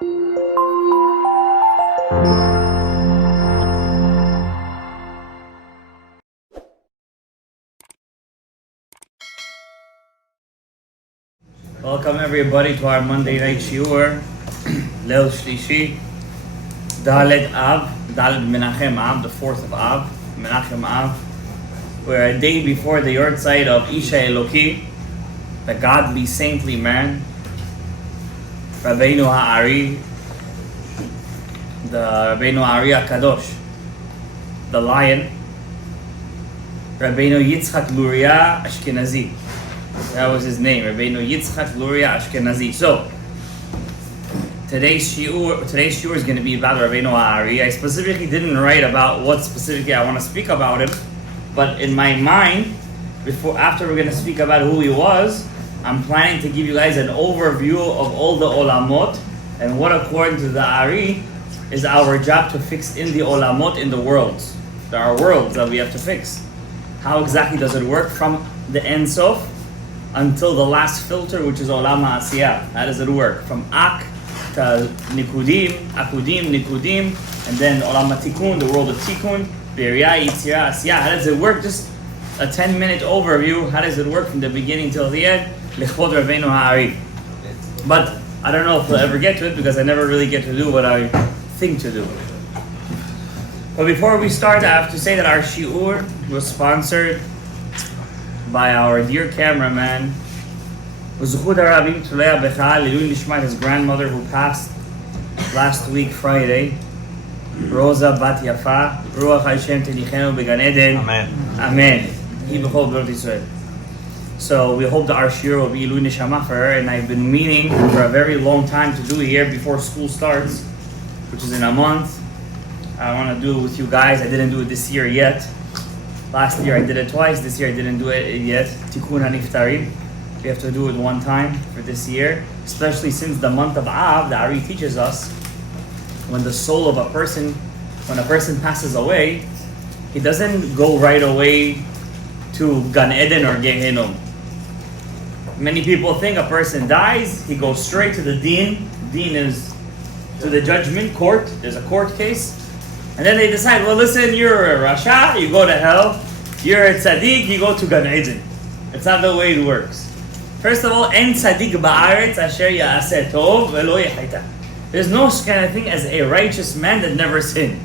Welcome everybody to our Monday night shiur, Leil Shlishi, Dalet Menachem Av, the 4th of Av, Menachem Av. We're a day before the yahrzeit of Isha Eloki, the godly, saintly man, Rabenu Ha'ari, the Rabenu Ha'ari Hakadosh, the lion, Rabenu Yitzchak Luria Ashkenazi. That was his name, Rabenu Yitzchak Luria Ashkenazi. So, today's shiur is going to be about Rabenu Ha'ari. I specifically didn't write about what specifically I want to speak about him, but in my mind, after we're going to speak about who he was, I'm planning to give you guys an overview of all the olamot and what, according to the Ari, is our job to fix in the olamot, in the worlds. There are worlds that we have to fix. How exactly does it work from the Ein Sof until the last filter, which is Olam HaAsiyah? How does it work? From Ak to Nikudim, Akudim, Nikudim, and then Olam HaTikun, the world of Tikun, Beriah, Yitzirah, Asiyah. How does it work? Just a 10-minute overview. How does it work from the beginning till the end? Lechvod Rabenu Ha'ari. But I don't know if we'll ever get to it because I never really get to do what I think to do. But before we start, I have to say that our shiur was sponsored by our dear cameraman, his grandmother who passed last week Friday, Rosa Bat Yafa, Ruach Hashem Tenichenu Began Eden. Amen. Amen. So we hope that our shiur will be Ilui Neshama for her, and I've been meaning for a very long time to do it here before school starts, which is in a month. I want to do it with you guys. I didn't do it this year yet. Last year I did it twice. This year I didn't do it yet. Tikkun HaNiftarim. We have to do it one time for this year, especially since the month of Av, the Ari teaches us, when the soul of a person passes away, he doesn't go right away to Gan Eden or Gehenom. Many people think a person dies, he goes straight to the Din. Din is to the judgment court. There's a court case. And then they decide, well, listen, you're a Rasha, you go to hell. You're a Tzaddik, you go to Gan Eden. It's not the way it works. First of all, En Tzaddik Ba'aretz Asher Ya'aseh Tov Velo Yechayta. There's no kind of thing as a righteous man that never sinned.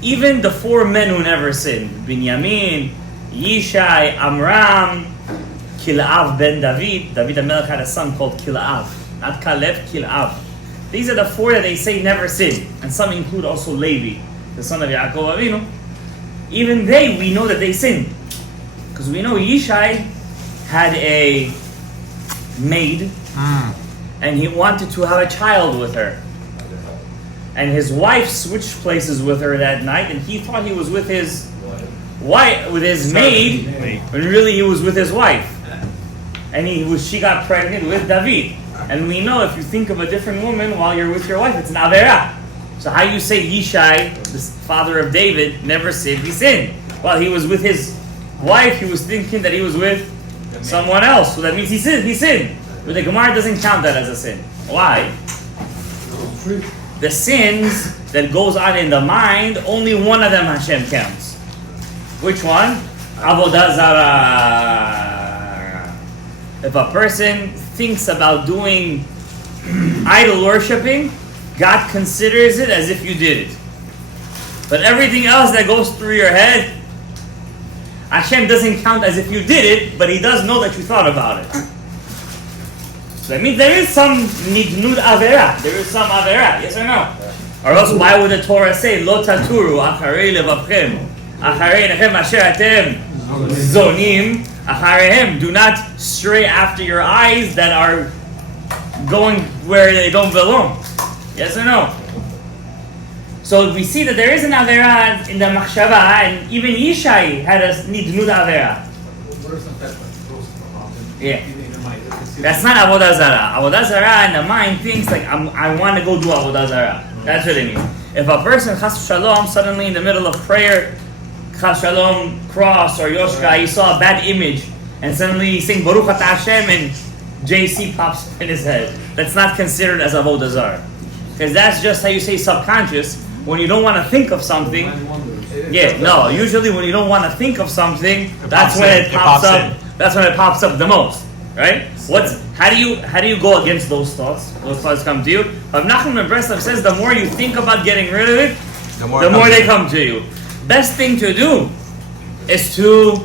Even the 4 men who never sinned, Binyamin, Yishai, Amram, Kil'av ben David. David HaMelech had a son called Kil'av. Not Kalev, Kil'av. These are the 4 that they say never sinned. And some include also Levi, the son of Yaakov Avinu. Even we know that they sinned. Because we know Yishai had a maid, and he wanted to have a child with her. And his wife switched places with her that night, and he thought he was with his wife, with his maid, when really he was with his wife. And she got pregnant with David. And we know if you think of a different woman while you're with your wife, it's an Averah. So how you say Yishai, the father of David, never sinned? He sinned. While he was with his wife, he was thinking that he was with someone else. So that means he sinned. But the Gemara doesn't count that as a sin. Why? The sins that goes on in the mind, only one of them Hashem counts. Which one? Avodah Zarah. If a person thinks about doing idol worshipping, God considers it as if you did it. But everything else that goes through your head, Hashem doesn't count as if you did it, but He does know that you thought about it. So that means there is some nignud avera. There is some avera, yes or no? Or else why would the Torah say, Lo taturu acharei levavchem, acharei nechem asher atem zonim, achareihem. Do not stray after your eyes that are going where they don't belong. Yes or no? So we see that there is an avera in the machshava, and even Yishai had a nidnud avera. Yeah. That's not avodah zarah. Avodah zarah in the mind thinks like I want to go do avodah zarah. That's what it means. If a person chas shalom suddenly in the middle of prayer, chas shalom cross or yoshka, he saw a bad image, and suddenly he's saying Baruch Atah Hashem, and JC pops in his head. That's not considered as avodah zarah. because that's just how you say subconscious. When you don't want to think of something, usually when you don't want to think of something, that's when it pops up. That's when it pops up the most, right? How do you go against those thoughts? Those thoughts come to you. Rav Nachman ben Breslov says the more you think about getting rid of it, the more they come to you. Best thing to do is to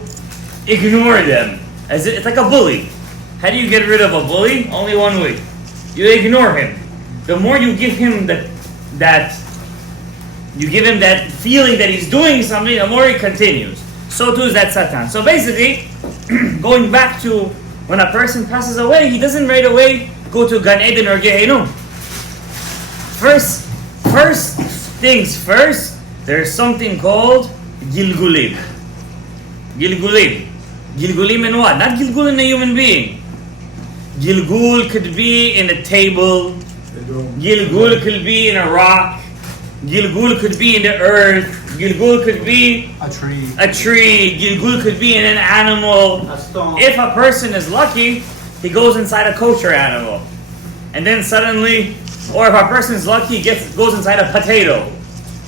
ignore them. It's like a bully. How do you get rid of a bully? Only one way. You ignore him. The more you give him that feeling that he's doing something, the more he continues. So too is that Satan. So basically, going back to when a person passes away, he doesn't right away go to Gan Eden or Gehenna. First things first, there's something called Gilgulim. Gilgulim in what? Not Gilgul in a human being. Gilgul could be in a table. Gilgul could be in a rock. Gilgul could be in the earth. Gilgul could be a tree. Gilgul could be in an animal. If a person is lucky, he goes inside a kosher animal. And then suddenly, or if a person is lucky, he goes inside a potato.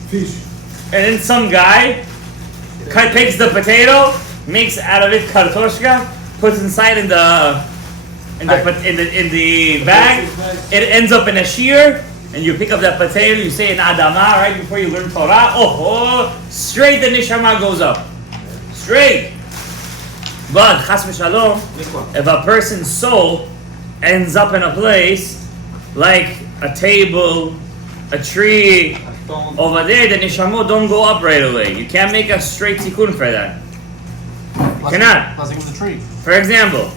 Fish. And then some guy takes the potato, makes out of it kartoshka, puts inside in the bag. It ends up in a shear, and you pick up that potato, you say an adama right before you learn Torah. Straight the neshama goes up. Straight. But chas v'shalom, if a person's soul ends up in a place like a table, a tree, over there, the neshamot don't go up right away. You can't make a straight tikkun for that. You cannot. Blessing of the tree. For example,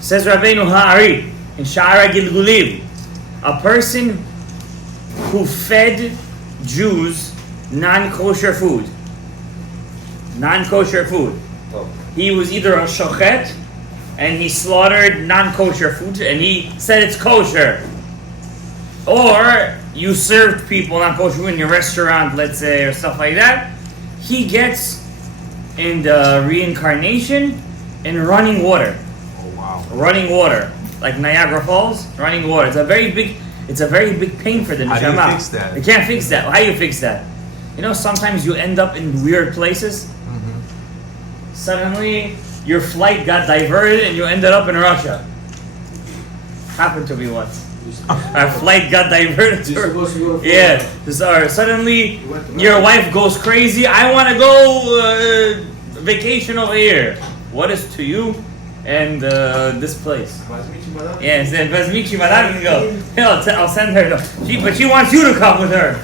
says Rabenu Ha'ari in Sha'ara Gilgulim, a person who fed Jews non-kosher food. He was either a shochet, and he slaughtered non-kosher food, and he said it's kosher. Or you served people non-kosher food in your restaurant, let's say, or stuff like that. He gets in the reincarnation in running water. Oh wow! Running water, like Niagara Falls, running water. It's a very big pain for the neshama. How do you fix that? You can't fix that. How do you fix that? You know, sometimes you end up in weird places. Mm-hmm. Suddenly, your flight got diverted and you ended up in Russia. Happened to me once. Our flight got diverted. Suddenly, your wife goes crazy. I want to go vacation over here. What is to you and this place? Yes, Vazmichi Madam can go. I'll send her. But she wants you to come with her.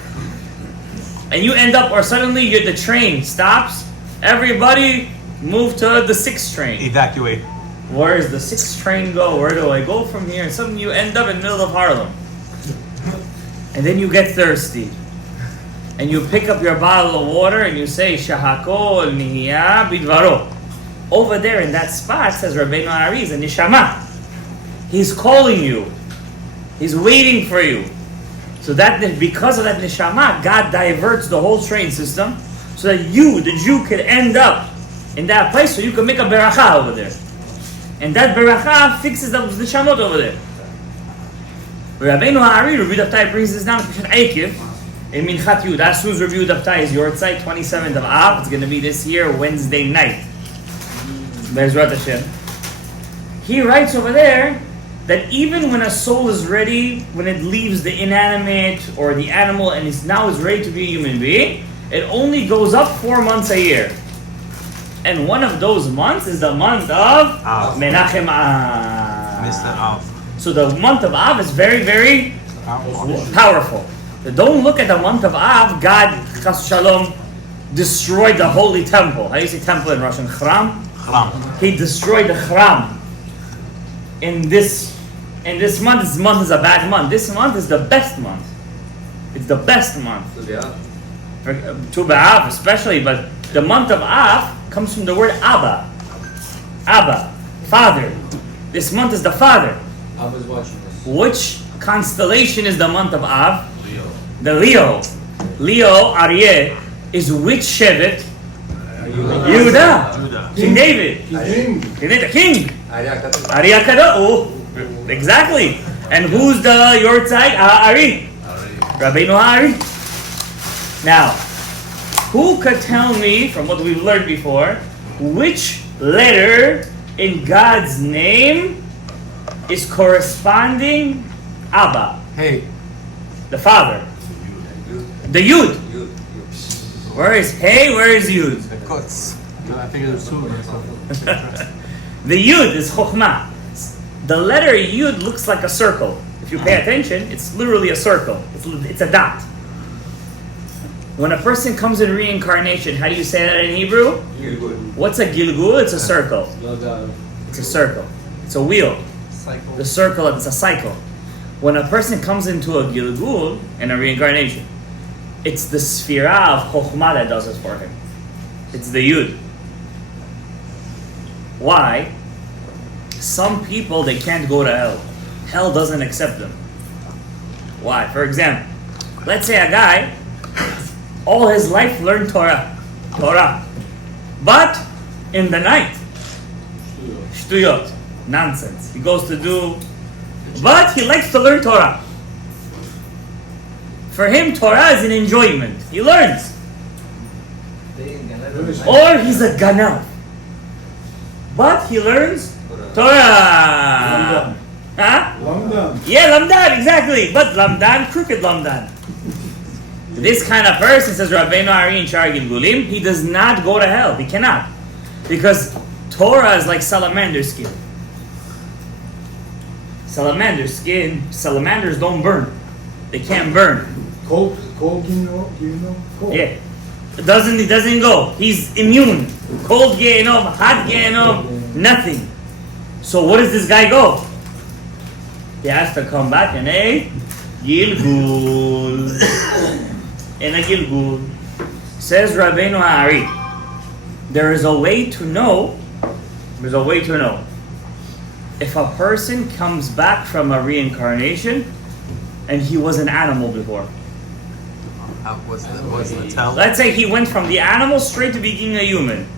And you end up, or suddenly the train stops. Everybody move to the 6th train. Evacuate. Where does the 6th train go? Where do I go from here? And suddenly you end up in the middle of Harlem. And then you get thirsty. And you pick up your bottle of water and you say, Shahako nihiya bidvaro. Over there in that spot, says Rabenu Ari, is a neshama. He's calling you. He's waiting for you. So that because of that neshama, God diverts the whole train system so that you, the Jew, could end up in that place so you can make a beracha over there. And that beracha fixes the neshamot over there. Rabenu Ha'ari, Rabbi Daftai brings this down to Pishat Eikiv in Minchat Yud. That's whose review Daftai is your site, 27th of Av. It's going to be this year, Wednesday night. Be'ezrat Hashem. He writes over there that even when a soul is ready, when it leaves the inanimate or the animal and is ready to be a human being, it only goes up 4 months a year. And one of those months is the month of Menachem Av. Mr. Av. So the month of Av is very, very powerful. Don't look at the month of Av. God, Chas Shalom, destroyed the holy temple. How do you say temple in Russian? Chram? Chram. He destroyed the Chram. In this month is a bad month. This month is the best month. It's the best month. Tu B'Av especially, but the month of Av comes from the word Abba. Abba, Father. This month is the Father. I was watching this. Which constellation is the month of Av? Leo. The Leo. Leo, Aryeh, is which Shevet? Yehuda. King David. The king. Ari Hakadosh. Oh, exactly. And who's the your side? Ari. Rabenu Hari. Now, who could tell me, from what we've learned before, which letter in God's name is corresponding Abba? Hey. The Father. The Yud. Where is Hey? Where is Yud? The Kutz. I think there's two of them. The Yud is Chokhmah. The letter Yud looks like a circle. If you pay attention, it's literally a circle. It's a dot. When a person comes in reincarnation, how do you say that in Hebrew? Gilgul. What's a gilgul? It's a circle. Gadaev. It's a circle. It's a wheel. Cycle. The circle, it's a cycle. When a person comes into a gilgul, in a reincarnation, it's the sphira of Chokhmah that does it for him. It's the Yud. Why? Some people, they can't go to hell. Hell doesn't accept them. Why? For example, let's say a guy, all his life learned Torah. But in the night, shtuyot, nonsense. He goes to do, but he likes to learn Torah. For him, Torah is an enjoyment. He learns. Or he's a Gadaev. But he learns Torah. Huh? Lamdan. Yeah, Lamdan, exactly. But Lamdan, crooked Lamdan. This kind of person, says Rabenu Ari in Shar Gilgulim, he does not go to hell. He cannot. Because Torah is like salamander skin. Salamander skin, salamanders don't burn. They can't burn. Cold, Gino. Cold. Yeah. It doesn't go. He's immune. Cold Gehenom, hot Gehenom, nothing. So what does this guy go? He has to come back in a Gilgul. In a Gilgul. Says Rabenu Ari, there is a way to know, if a person comes back from a reincarnation and he was an animal before. What's the tell? Let's say he went from the animal straight to being a human.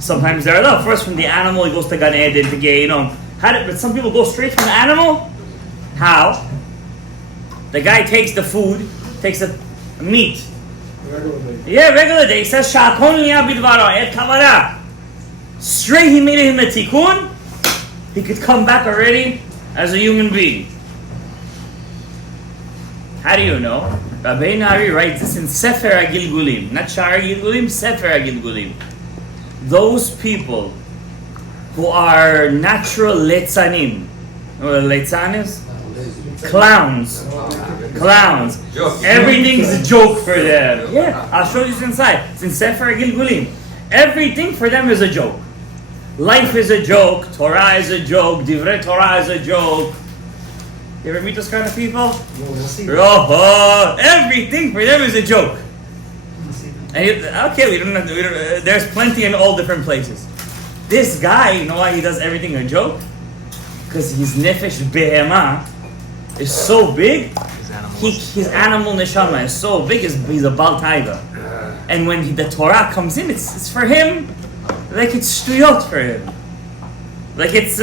Sometimes they're allowed. First from the animal he goes to Gadaev, to Gehenom. But some people go straight from the animal. How? The guy takes the food, takes the meat. Regular day. He says, Sha'akon liya bidvaro, et kavara. Straight he made him a tikkun. He could come back already as a human being. How do you know? Rabbeinu Ari writes this in Sefer HaGilgulim. Not Shar HaGilgulim, Sefer HaGilgulim. Those people who are natural letzanim. You know what a letzan is? Clowns. Everything's a joke for them. Yeah, I'll show you this inside. It's in Sefer HaGilgulim. Everything for them is a joke. Life is a joke. Torah is a joke. Divrei Torah is a joke. You ever meet those kind of people? Everything for them is a joke. And there's plenty in all different places. This guy, you know why he does everything a joke? Because his nefesh behema is so big. His animal neshama is so big. He's a Baal Taiva. And when the Torah comes in, it's for him like it's shtuyot for him. Like it's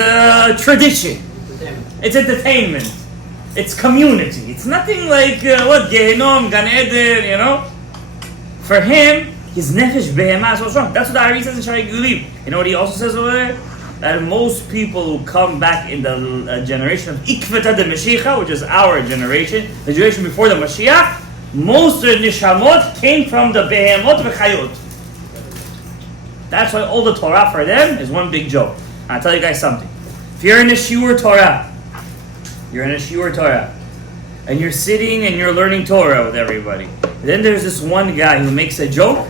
tradition. It's entertainment. It's community. It's nothing like Gehenom, Gan Eden, you know. For him, his nefesh behema is so strong. That's what the Ari says in Shari Gulim. You know what he also says over there? That most people who come back in the generation of Ikveta de Mashiach, which is our generation, the generation before the Mashiach, most of the nishamot came from the behemot v'chayot. That's why all the Torah for them is one big joke. I'll tell you guys something. If you're in a shiur Torah, and you're sitting and you're learning Torah with everybody. Then there's this one guy who makes a joke.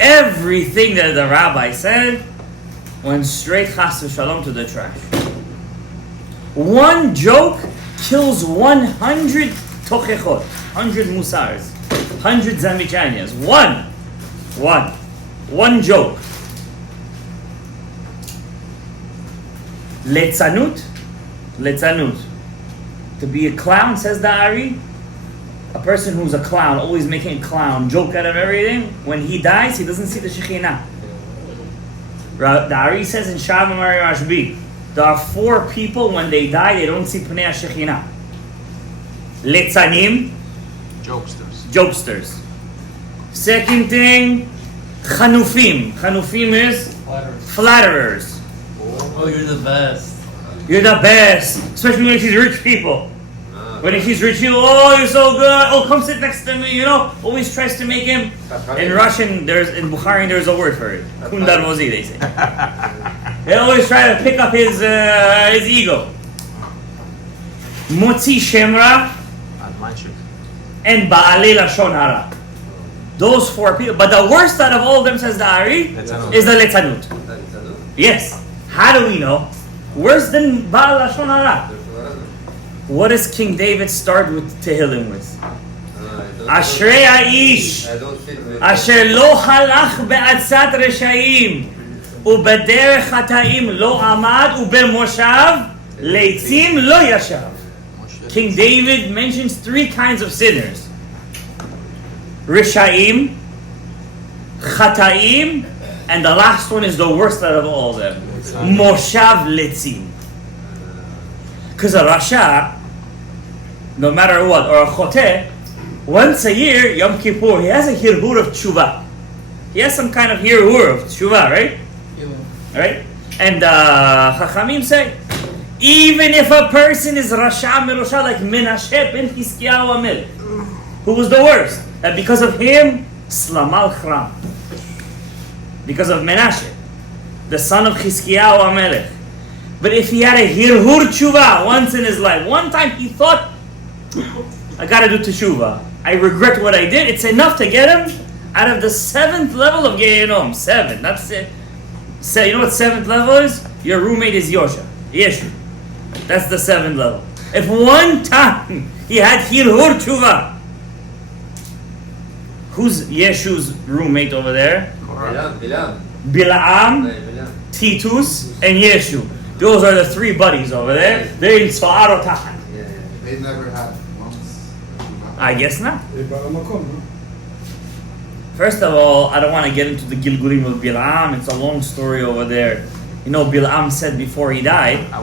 Everything that the rabbi said went straight chas v'shalom to the trash. One joke kills 100 tochechot, 100 musars, 100 zamichanias. One joke. Letzanut. To be a clown, says the Ari, a person who's a clown, always making a clown, joke out of everything, when he dies, he doesn't see the Shekhinah. The Ari says in Shabbat Rashbi, there are 4 people, when they die, they don't see Pnei HaShekhinah. Letzanim, jokesters. Second thing, chanufim. Chanufim is flatterers. Oh, you're the best. You're the best, especially when she's rich people. When he's rich, oh, you're so good. Oh, come sit next to me. You know, always tries to make him. In Russian, in Bukharian, there's a word for it. Kundar mozi, they say. They always try to pick up his ego. Motzi Shemra and Baalei Lashon Hara. Those four people. But the worst out of all of them, says the Ari, is the Letzanut. Yes. How do we know? Worse than Baal Lashon Hara. What does King David start with Tehillim with? Ashrei Aish Asher lo halach be'atzat reshaim u'bederech hataim lo amad u'bemoshav leitzim lo yashav. King David mentions three kinds of sinners: Rishaim, Chataim, and the last one is the worst out of all of them, Moshav Leitzim. Because a Rasha, no matter what, or a Choteh, once a year, Yom Kippur, he has a hirhur of tshuva. He has some kind of hirhur of tshuva, right? Right? And Chachamim say, even if a person is Rasha Merosha, like Menashe ben Hiskiyahu HaMelech, who was the worst, that because of him, Slamal Chram. Because of Menashe, the son of Hiskiyahu HaMelech. But if he had a hirhur tshuva once in his life, one time he thought, I gotta do teshuva, I regret what I did, it's enough to get him out of the 7th level of Gehenom. 7, that's it. So, you know what 7th level is? Your roommate is Yeshu. That's the 7th level. If one time he had hirhur tshuva, who's Yeshu's roommate over there? Bilaam, Titus, and Yeshu. Those are the three buddies over there. They're in Sfa'ar Otachat. They never had once. I guess not. First of all, I don't want to get into the Gilgulim of Bilaam. It's a long story over there. You know, Bilaam said before he died, I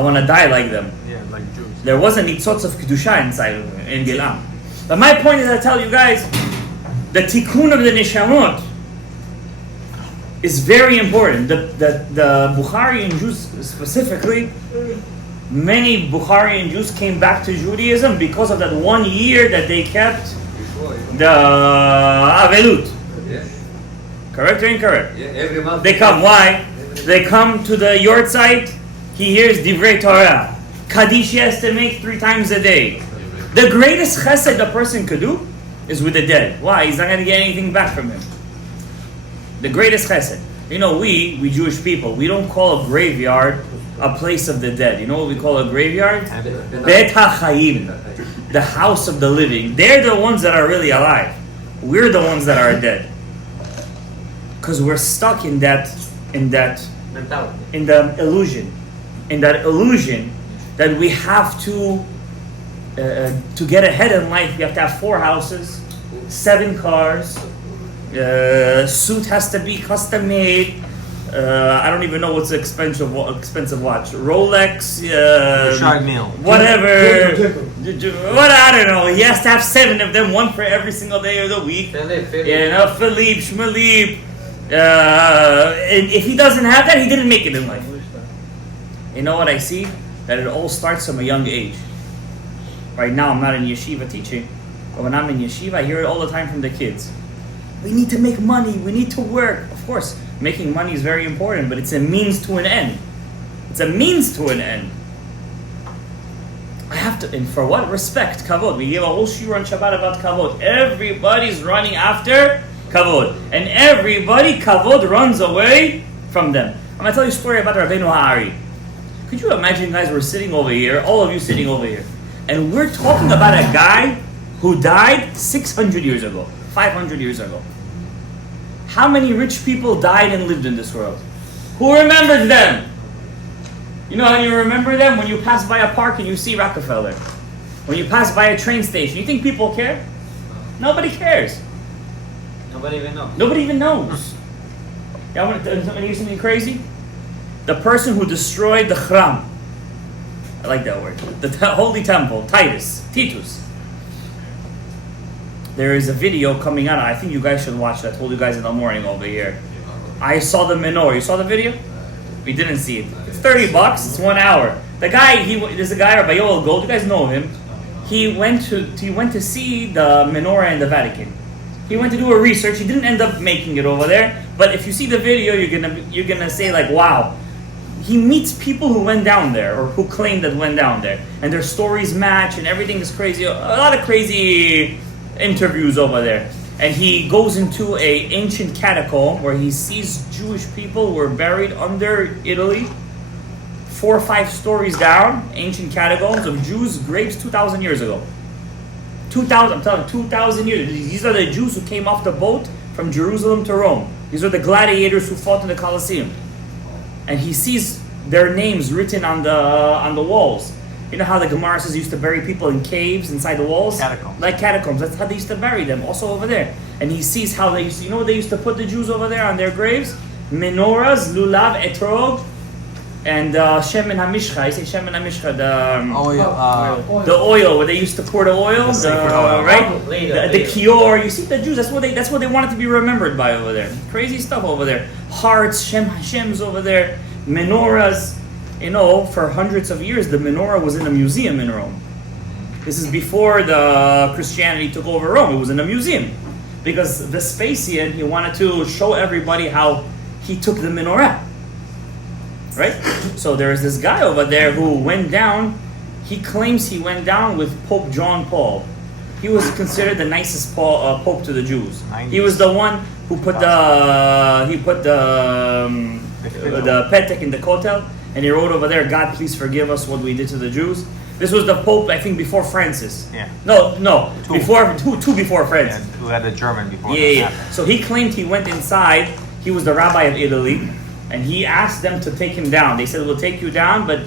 want to die like them. Yeah, like Jews. There wasn't nitzots of Kedusha inside of him, in Bilaam. But my point is, I tell you guys, the tikkun of the neshamot is very important. The Bukharian Jews specifically, many Bukharian Jews came back to Judaism because of that 1 year that they kept the Avelut. Yeah. Correct or incorrect? Yeah, every month. They come. Why? They come to the yard site. He hears Divrei Torah. Kaddish he has to make 3 times a day. The greatest chesed a person could do is with the dead. Why? He's not going to get anything back from him. The greatest chesed. You know, we Jewish people, we don't call a graveyard a place of the dead. You know what we call a graveyard? Bet HaChaim, the house of the living. They're the ones that are really alive. We're the ones that are dead. Because we're stuck in the illusion. In that illusion that we have to get ahead in life, we have to have 4 houses, 7 cars, suit has to be custom made. I don't even know what's expensive watch. Rolex, whatever. What, I don't know. He has to have 7 of them, 1 for every single day of the week. Philippe, Shmulip. And if he doesn't have that, he didn't make it in life. You know what I see? That it all starts from a young age. Right now, I'm not in yeshiva teaching, but when I'm in yeshiva, I hear it all the time from the kids. We need to make money. We need to work. Of course, making money is very important, but it's a means to an end. It's a means to an end. I have to, and for what? Respect, kavod. We gave a whole shiur on Shabbat about kavod. Everybody's running after kavod, and everybody kavod runs away from them. I'm gonna tell you a story about Rabenu Ha'ari. Could you imagine, guys? We're sitting over here, all of you sitting over here, and we're talking about a guy who died 600 years ago, 500 years ago. How many rich people died and lived in this world? Who remembers them? You know how you remember them? When you pass by a park and you see Rockefeller. When you pass by a train station. You think people care? Nobody cares. Nobody even knows. Nobody even knows. Y'all want to hear something crazy? The person who destroyed the Chram, I like that word. The Holy Temple, Titus. There is a video coming out. I think you guys should watch it. I told you guys in the morning over here. I saw the menorah. You saw the video? We didn't see it. It's $30. It's 1 hour. The guy, there's a guy, Rabbi Yoel Gold. You guys know him. He went to see the menorah in the Vatican. He went to do a research. He didn't end up making it over there. But if you see the video, you're gonna say like, wow. He meets people who went down there or who claim that went down there, and their stories match, and everything is crazy. A lot of crazy interviews over there. And he goes into a ancient catacomb where he sees Jewish people who were buried under Italy, 4 or 5 stories down, ancient catacombs of Jews' graves 2,000 years ago. 2,000, I'm telling you, 2,000 years. These are the Jews who came off the boat from Jerusalem to Rome. These are the gladiators who fought in the Colosseum. And he sees their names written on the walls. You know how the Gemara says used to bury people in caves inside the walls? Catacombs. Like catacombs. That's how they used to bury them, also over there. And he sees how they used to, you know what they used to put the Jews over there on their graves? Menorahs, lulav, etrog, and shemen hamishcha. You say shemen hamishcha, the oil, where they used to pour the oil, The sacred oil. right? Later. The kior. You see the Jews, that's what they wanted to be remembered by over there. Crazy stuff over there. Hearts, Hashems over there, menorahs. You know, for hundreds of years, the menorah was in a museum in Rome. This is before the Christianity took over Rome. It was in a museum. Because Vespasian, he wanted to show everybody how he took the menorah. Right? So there's this guy over there who went down. He claims he went down with Pope John Paul. He was considered the nicest Pope to the Jews. He was the one who put the Petek in the Kotel. And he wrote over there, God, please forgive us what we did to the Jews. This was the Pope, I think, before Francis. Yeah. No, Two. two before Francis. Yeah, who had a German before Yeah. that happened. So he claimed he went inside. He was the rabbi of Italy. And he asked them to take him down. They said, we'll take you down, but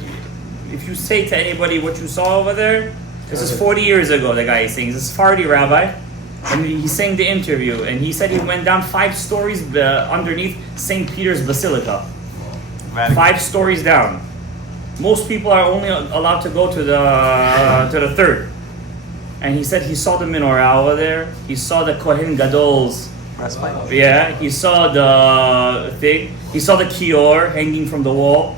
if you say to anybody what you saw over there, this is 40 years ago, the guy is saying. This is Sephardi rabbi. And he's saying the interview. And he said he went down 5 stories underneath St. Peter's Basilica. 5 stories down. Most people are only allowed to go to the 3rd. And he said he saw the menorah over there. He saw the Kohen Gadol's. Yeah, he saw the thing. He saw the kior hanging from the wall.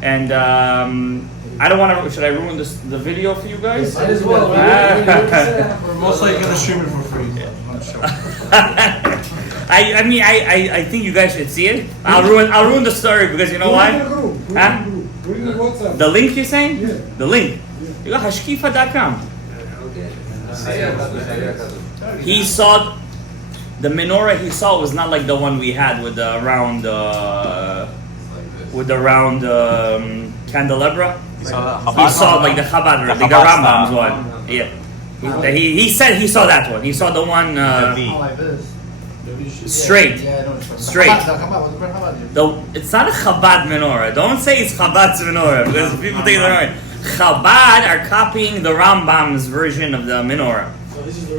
And I don't want to. Should I ruin the video for you guys? Might as well. We're most likely going to stream it for free. I'm sure. I think you guys should see it. I'll ruin the story because you know why? Huh? The link you're saying? Yeah. The link. You got hashkifa.com. He saw the menorah he saw was not like the one we had with the round candelabra. He saw He saw like the Chabad, like the Rambam's one. Yeah. He said he saw that one. He saw the one straight. Straight. It's not a Chabad menorah. Don't say it's Chabad's menorah because people think they're right. Chabad are copying the Rambam's version of the menorah.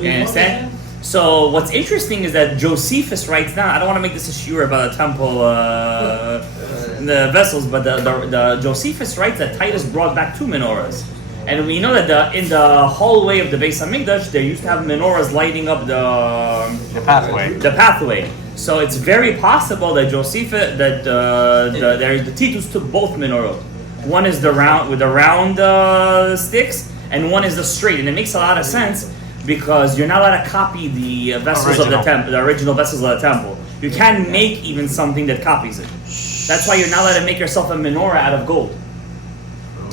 You understand? So what's interesting is that Josephus writes down. I don't want to make this a shiur about the temple, the vessels, but the Josephus writes that Titus brought back 2 menorahs. And we know that in the hallway of the Beis Hamikdash, they used to have menorahs lighting up the pathway. So it's very possible that the Titus took both menorahs. One is the round with the round sticks, and one is the straight. And it makes a lot of sense because you're not allowed to copy the vessels of the temple, the original vessels of the temple. You can't make even something that copies it. That's why you're not allowed to make yourself a menorah out of gold.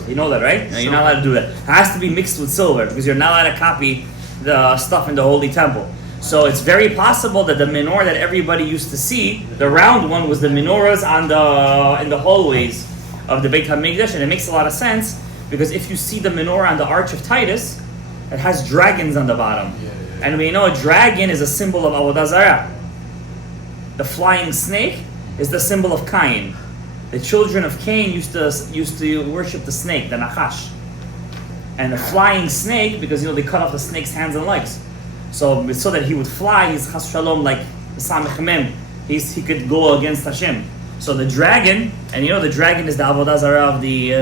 You know that, right? No, you're not allowed to do that. It has to be mixed with silver because you're not allowed to copy the stuff in the Holy Temple. So it's very possible that the menorah that everybody used to see, the round one, was the menorahs in the hallways of the Beit HaMikdash, and it makes a lot of sense because if you see the menorah on the Arch of Titus, it has dragons on the bottom. And we know a dragon is a symbol of Avodah Zarah. The flying snake is the symbol of Cain. The children of Cain used to worship the snake, the Nachash. And the flying snake, because they cut off the snake's hands and legs. So that he would fly, he's Chas Shalom like Samech Mem. He could go against Hashem. So the dragon, and you know the dragon is the avodah zarah of the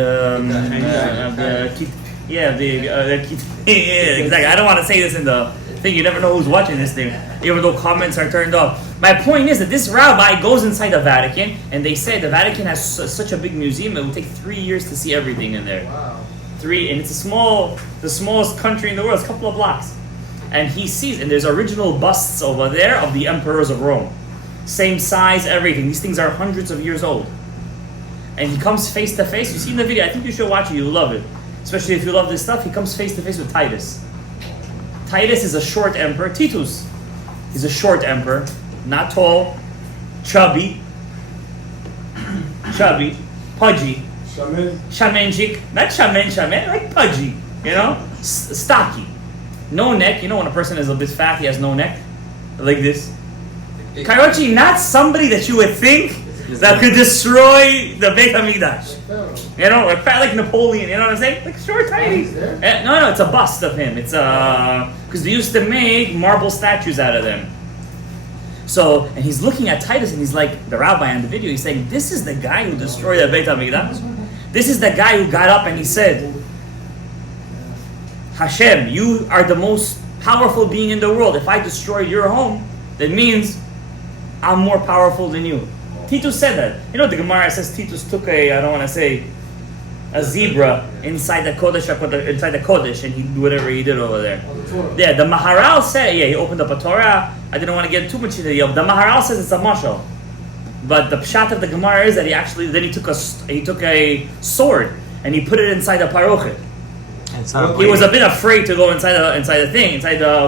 exactly. I don't want to say this in the thing. You never know who's watching this thing, even though comments are turned off. My point is that this rabbi goes inside the Vatican, and they say the Vatican has such a big museum, it will take 3 years to see everything in there. Wow. 3, and it's the smallest country in the world. It's a couple of blocks, and he sees, and there's original busts over there of the emperors of Rome, same size, everything. These things are hundreds of years old, and he comes face to face. You see in the video, I think you should watch it. You'll love it, especially if you love this stuff. He comes face to face with Titus. Titus is a short emperor. Titus, he's a short emperor, not tall, chubby, pudgy. Shamenchik, not shamen, like pudgy, you know, stocky, no neck. You know when a person is a bit fat, he has no neck, like this. Kairochi, not somebody that you would think that could destroy the Beit HaMikdash. You know, like fat like Napoleon. You know what I'm saying? Like short, tiny. No, it's a bust of him. It's because they used to make marble statues out of them. So, and he's looking at Titus, and he's like, the rabbi on the video, he's saying, this is the guy who destroyed the Beit HaMikdash. This is the guy who got up and he said, Hashem, you are the most powerful being in the world. If I destroy your home, that means I'm more powerful than you. Titus said that. You know, the Gemara says Titus took a zebra inside the Kodesh, and he did whatever he did over there. Yeah, the Maharal said, he opened up a Torah. I didn't want to get too much into it. The Maharal says it's a mashal. But the pshat of the Gemara is that he took a sword and he put it inside the parochet. He was a bit afraid to go inside the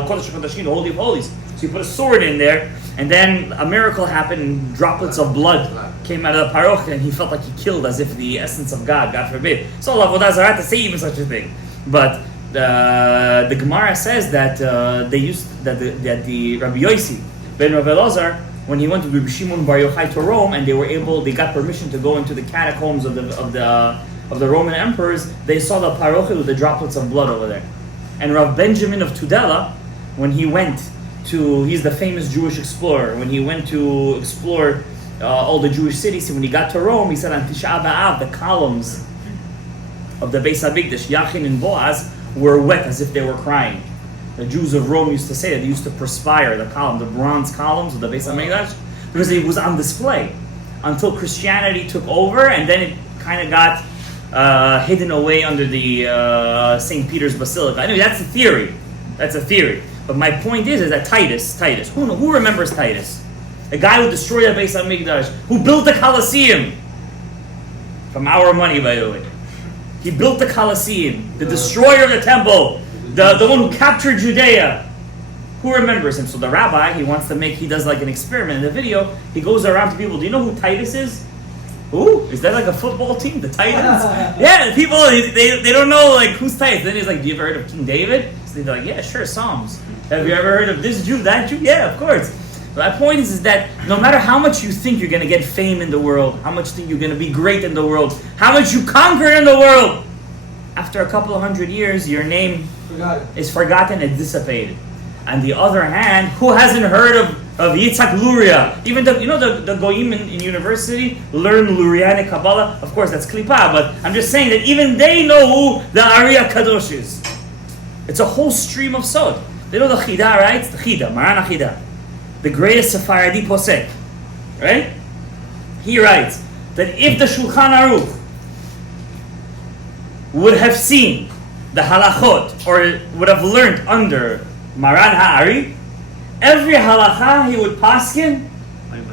Kodesh HaKodashim, the Holy of Holies. So he put a sword in there, and then a miracle happened, and droplets of blood came out of the parochet, and he felt like he killed, as if the essence of God forbid. So avodah zarah to say even such a thing. But the Gemara says that the Rabbi Yossi ben Rav Elazar, when he went to Rabbi Shimon Bar Yochai to Rome, and they got permission to go into the catacombs of the Roman emperors, they saw the parochet with the droplets of blood over there. And Rav Benjamin of Tudela, when he went he's the famous Jewish explorer, when he went to explore all the Jewish cities, and when he got to Rome, he said on Tisha B'Av, the columns of the Beis HaMikdash, Yachin and Boaz, were wet as if they were crying. The Jews of Rome used to say that they used to perspire, the bronze columns of the Beis HaMikdash, because it was on display until Christianity took over, and then it kind of got hidden away under the St. Peter's Basilica. Anyway, that's a theory. But my point is that Titus, who remembers Titus? The guy who destroyed the Beis HaMikdash, who built the Colosseum. From our money, by the way. He built the Colosseum, the destroyer of the temple, the one who captured Judea. Who remembers him? So the rabbi, he does like an experiment in the video. He goes around to people, do you know who Titus is? Who? Is that like a football team? The Titans? Yeah, people, they don't know like who's Titus. Then he's like, do you ever heard of King David? So they're like, yeah, sure, Psalms. Have you ever heard of this Jew, that Jew? Yeah, of course. But my point is that no matter how much you think you're going to get fame in the world, how much you think you're going to be great in the world, how much you conquer in the world, after a couple of 100 years, your name is forgotten and dissipated. On the other hand, who hasn't heard of Yitzhak Luria? Even the Goyim in university learn Lurianic Kabbalah. Of course, that's Klippa, but I'm just saying that even they know who the Ari Hakadosh is. It's a whole stream of sod. They know the Chida, right? It's the Chida, Maran HaChida, the greatest Sephardi posek, right? He writes that if the Shulchan Aruch would have seen the halachot, or would have learned under Maran Ha'ari, every halacha he would paskin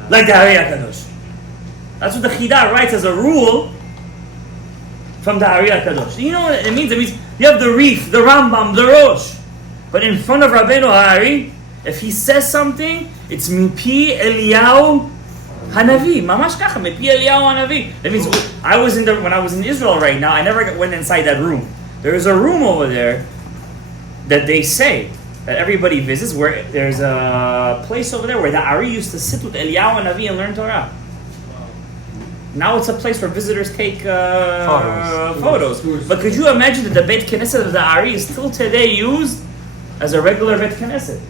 like the Ari HaKadosh. That's what the Chida writes as a rule from the Ari HaKadosh. You know what it means? It means you have the Rif, the Rambam, the Rosh. But in front of Rabenu Ha'ari, if he says something, it's Mipi Eliyahu Hanavi. Mamash kacha, Mipi Eliyahu Hanavi. That means when I was in Israel right now, I never went inside that room. There is a room over there that they say that everybody visits, where there's a place over there where the Ari used to sit with Eliyahu Hanavi and learn Torah. Now it's a place where visitors take photos. But could you imagine that the Beit Knesset of the Ari is still today used as a regular Beit Knesset?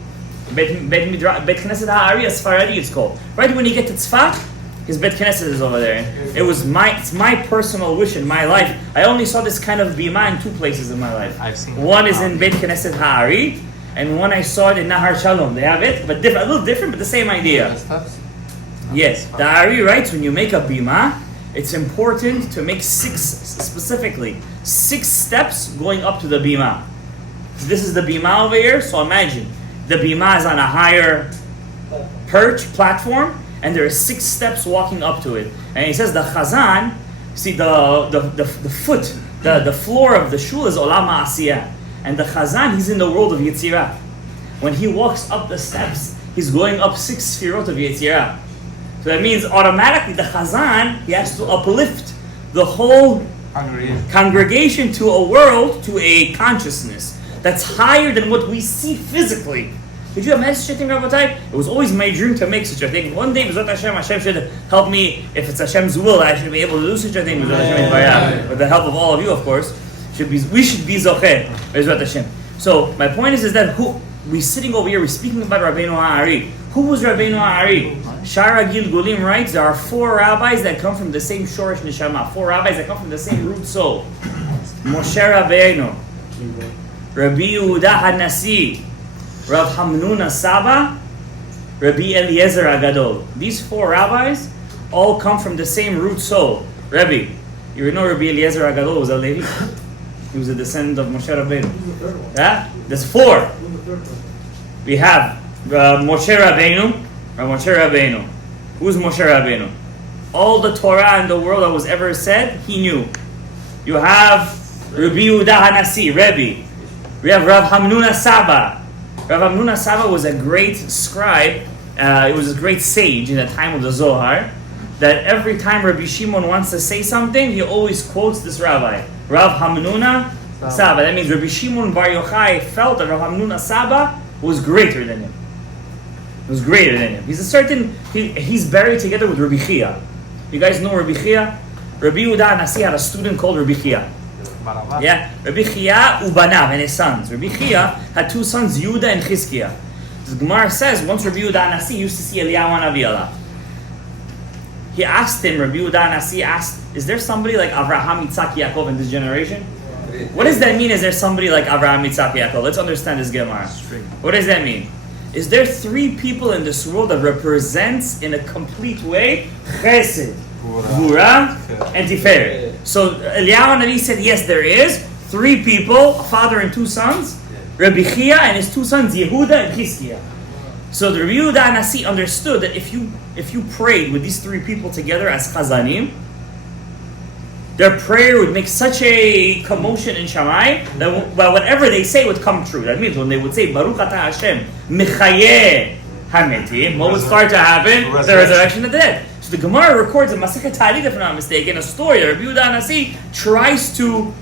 Beit Knesset HaAri Sfaradi it's called. Right when you get to Tzfat, His Bet Knesset is over there. It's my personal wish in my life. I only saw this kind of bima in two places in my life. I've seen One is in Bet Knesset Ha'ari, and one I saw it in Nahar Shalom. They have it, but a little different, but the same idea. Yes, the Ari writes when you make a bima, it's important to make six steps going up to the bima. So this is the bima over here. So imagine the bima is on a higher platform, and there are 6 steps walking up to it. And he says the Chazan, see the foot, the floor of the shul is Olam Ha'asiyah, and the Chazan, he's in the world of Yetzirah. When he walks up the steps, he's going up 6 sfirot of Yetzirah. So that means automatically the Chazan, he has to uplift the whole congregation to a world, to a consciousness that's higher than what we see physically. Could you imagine such a thing, Rabbatai? It was always my dream to make such a thing. One day, B'ezrat Hashem should help me. If it's Hashem's will, I should be able to do such a thing. With the help of all of you, of course. We should be Zocheh, B'ezrat Hashem. So, my point is that we're sitting over here, we're speaking about Rabenu Ha'ari. Who was Rabenu Ha'ari? Shara Gilgulim writes, there are 4 rabbis that come from the same Shorish Neshama. 4 rabbis that come from the same root soul. Moshe Rabbeinu, Rabbi Yehuda HaNasi, Rav Hamnuna Saba, Rabbi Eliezer Agadol. These 4 rabbis all come from the same root soul. Rabbi, you know Rabbi Eliezer Agadol was a Levi. He was a descendant of Moshe Rabbeinu. Yeah? There's 4. We have Moshe Rabbeinu. Moshe Rabbeinu. Who's Moshe Rabbeinu? All the Torah in the world that was ever said, he knew. You have Rabbi Yehuda HaNasi, Rabbi. We have Rav Hamnuna Saba. Rav Hamnuna Saba was a great scribe. It was a great sage in the time of the Zohar. That every time Rabbi Shimon wants to say something, he always quotes this rabbi, Rav Hamnuna Saba. That means Rabbi Shimon Bar Yochai felt that Rav Hamnuna Saba was greater than him. He's buried together with Rabbi Chia. You guys know Rabbi Chia? Rabbi Yehuda HaNasi had a student called Rabbi Chia. Yeah, Rabbi Chia Ubanav and his sons. Rabbi Chia had 2 sons, Yehuda and Chizkiah. The Gemara says once Rabbi Yehuda HaNasi used to see Eliyahu Hanavi a lot. He asked him, Rabbi Yehuda HaNasi asked, is there somebody like Avraham, Yitzhak, Yaakov in this generation? What does that mean, is there somebody like Avraham, Yitzhak, Yaakov? Let's understand this Gemara. What does that mean? Is there 3 people in this world that represents in a complete way Chesed, Gvura, and Tiferet? So Eliyahu Hanavi said, yes, there is 3 people, a father and 2 sons, Rabbi Chia and his 2 sons, Yehuda and Chizkiah. So the Rabbi Yehuda HaNasi understood that if you prayed with these 3 people together as Chazanim, their prayer would make such a commotion in Shammai that whatever they say would come true. That means when they would say Baruch Ata Hashem Mechayeh Hametim, what would start to happen? The resurrection of the dead. So the Gemara records in Masechet Talit, if I'm not mistaken, a story that Rabbi Yehuda HaNasi tries to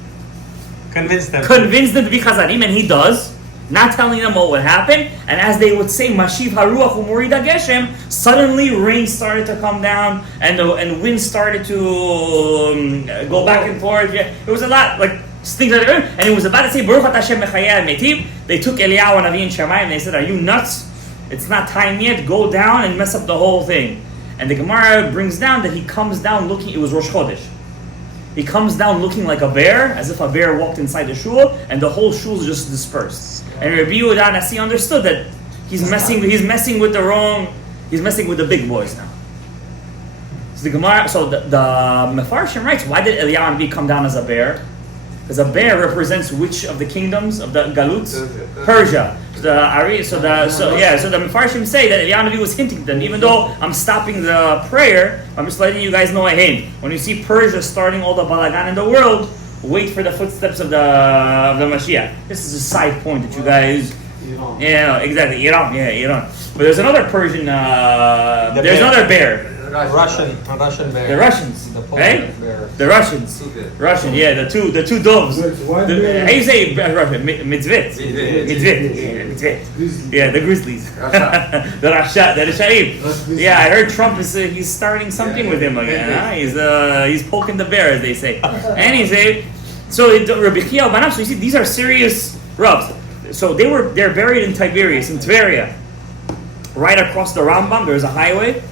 convince them to be Chazanim, and he does, not telling them what would happen. And as they would say, Mashiv Haruach Umorida Geshem, suddenly rain started to come down, and wind started to go back and forth. Yeah, it was a lot, like things like that. And it was about to say, Baruch Ata Hashem Mechayeh Metim. They took Eliyahu Hanavi and Shammai, and they said, are you nuts? It's not time yet. Go down and mess up the whole thing. And the Gemara brings down that he comes down looking, it was Rosh Chodesh. He comes down looking like a bear, as if a bear walked inside the shul, and the whole shul is just dispersed. And Rabbi Yehuda HaNasi understood that he's messing with the big boys now. So the Gemara, the Mefarshim writes, why did Eliyahu Hanavi come down as a bear? Because a bear represents which of the kingdoms of the Galut? Persia. So the Mefarshim say that Eliyahu Hanavi was hinting to them, even though I'm stopping the prayer, I'm just letting you guys know a hint. When you see Persia starting all the balagan in the world, wait for the footsteps of the Mashiach. This is a side point that you guys... Iran. Yeah, exactly. Iran. But there's another Persian... there's another bear. Russian bear. The Russians, the right? Bear. The Russians, Russian, yeah, the two doves. How do you say Russian? Mitzvit. Yeah, the Grizzlies. The Rashaim. Yeah, I heard Trump he's starting something with him again. Huh? He's poking the bear, as they say. And he said, so Rabbi Chia Banav. So you see, these are serious rubs. So they're buried in Tiberias, in Tveria, right across the Rambam. There's a highway.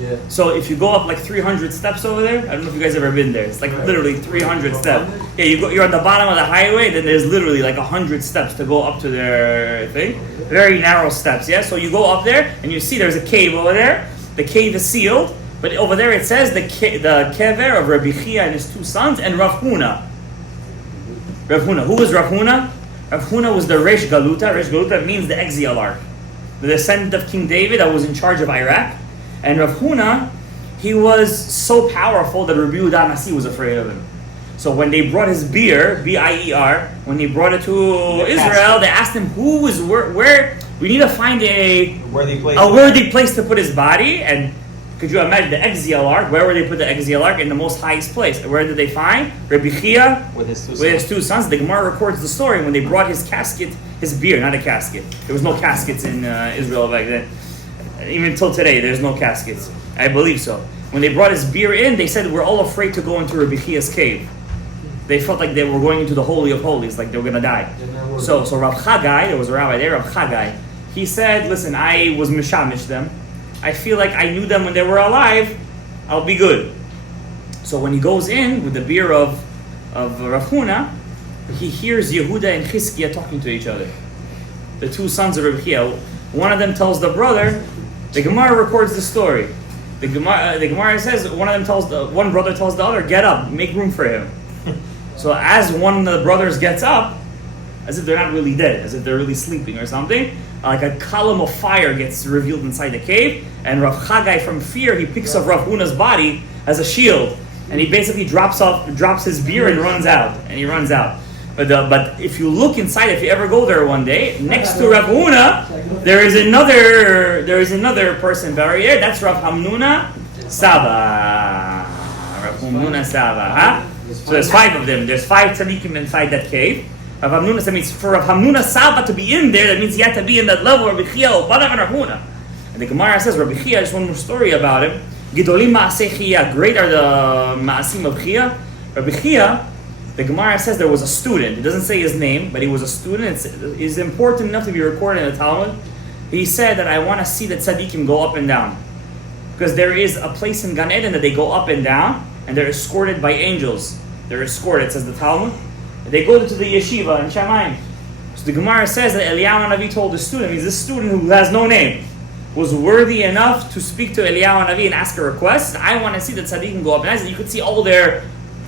Yeah. So if you go up like 300 steps over there, I don't know if you guys ever been there. It's like literally 300 steps. Yeah, you're on the bottom of the highway, then there's literally like 100 steps to go up to their thing. Very narrow steps, yeah? So you go up there and you see there's a cave over there. The cave is sealed, but over there it says the kever of Rabbi Chia and his 2 sons and Rav Huna. Rav Huna. Who was Rav Huna? Rav Huna was the Resh Galuta. Resh Galuta means the exilarch, the descendant of King David that was in charge of Iraq. And Rav Huna, he was so powerful that Rabbi Yehuda Nasi was afraid of him. So when they brought his beer, B-I-E-R, when they brought it to Israel, they asked him, where we need to find a worthy place to put his body. And could you imagine the exilarch? Where would they put the exilarch? In the most highest place. Where did they find? Rabbi Chia with his 2 sons. The Gemara records the story when they brought his casket, his beer, not a casket. There was no caskets in Israel back then. Even till today, there's no caskets. I believe so. When they brought his beer in, they said we're all afraid to go into Rabbi Chia's cave. They felt like they were going into the Holy of Holies, like they were going to die. So Rav Chagai, there was a rabbi there, Rav Chagai, he said, listen, I was mishamish them. I feel like I knew them when they were alive. I'll be good. So when he goes in with the beer of Rav Huna, he hears Yehuda and Chizkiah talking to each other. The 2 sons of Rabbi Chia. One of them tells the brother, the Gemara records the story. The Gemara says one brother tells the other, get up, make room for him. So as one of the brothers gets up, as if they're not really dead, as if they're really sleeping or something, like a column of fire gets revealed inside the cave, and Rav Chagai, from fear, he picks up Rav Huna's body as a shield, and he basically drops his beer and runs out. But if you look inside, if you ever go there one day, next to Rav Huna, there is another person buried here. That's Rav Hamnuna Saba. Rav Hamnuna Saba. Huh? So there's 5 of them. There's 5 tzaddikim inside that cave. Rav Hamnuna, that means for Rav Hamnuna Saba to be in there, that means he had to be in that level of Rabbi Chia, Banav and Rav Huna. And the Gemara says, Rabbi Chia, just one more story about him. Gidolim Ma'aseh Chia, great are the Ma'asim of Chia. Rabbi Chia, the Gemara says there was a student. It doesn't say his name, but he was a student. It's important enough to be recorded in the Talmud. He said that I want to see the tzaddikim go up and down. Because there is a place in Gan Eden that they go up and down, and they're escorted by angels. They're escorted, says the Talmud. They go to the yeshiva in Shamayim. So the Gemara says that Eliyahu Navi told the student, he's this student who has no name, was worthy enough to speak to Eliyahu Navi and ask a request. I want to see the tzaddikim go up and down. You could see all their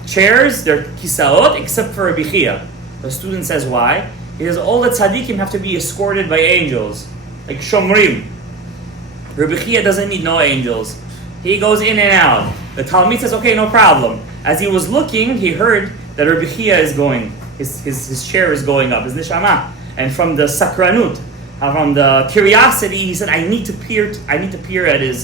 chairs, their kisaot, except for Rabbi Chia. The student says, why? He says, all the tzaddikim have to be escorted by angels, like shomrim. Rabbi Chia doesn't need no angels. He goes in and out. The Talmud says, okay, no problem. As he was looking, he heard that Rabbi Chia is going, his chair is going up, his neshama. And from the sakranut, from the curiosity, he said, I need to peer at his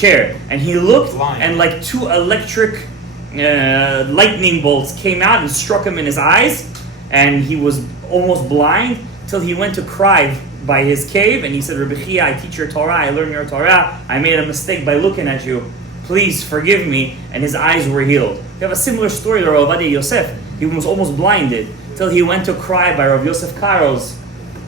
chair. And he looked, and like 2 electric lightning bolts came out and struck him in his eyes, and he was almost blind till he went to cry by his cave, and he said, Rabbi Chia, I teach your Torah, I learn your Torah, I made a mistake by looking at you, please forgive me, and his eyes were healed. We have a similar story to Rav Ovadia Yosef. He was almost blinded till he went to cry by Rav Yosef Karo's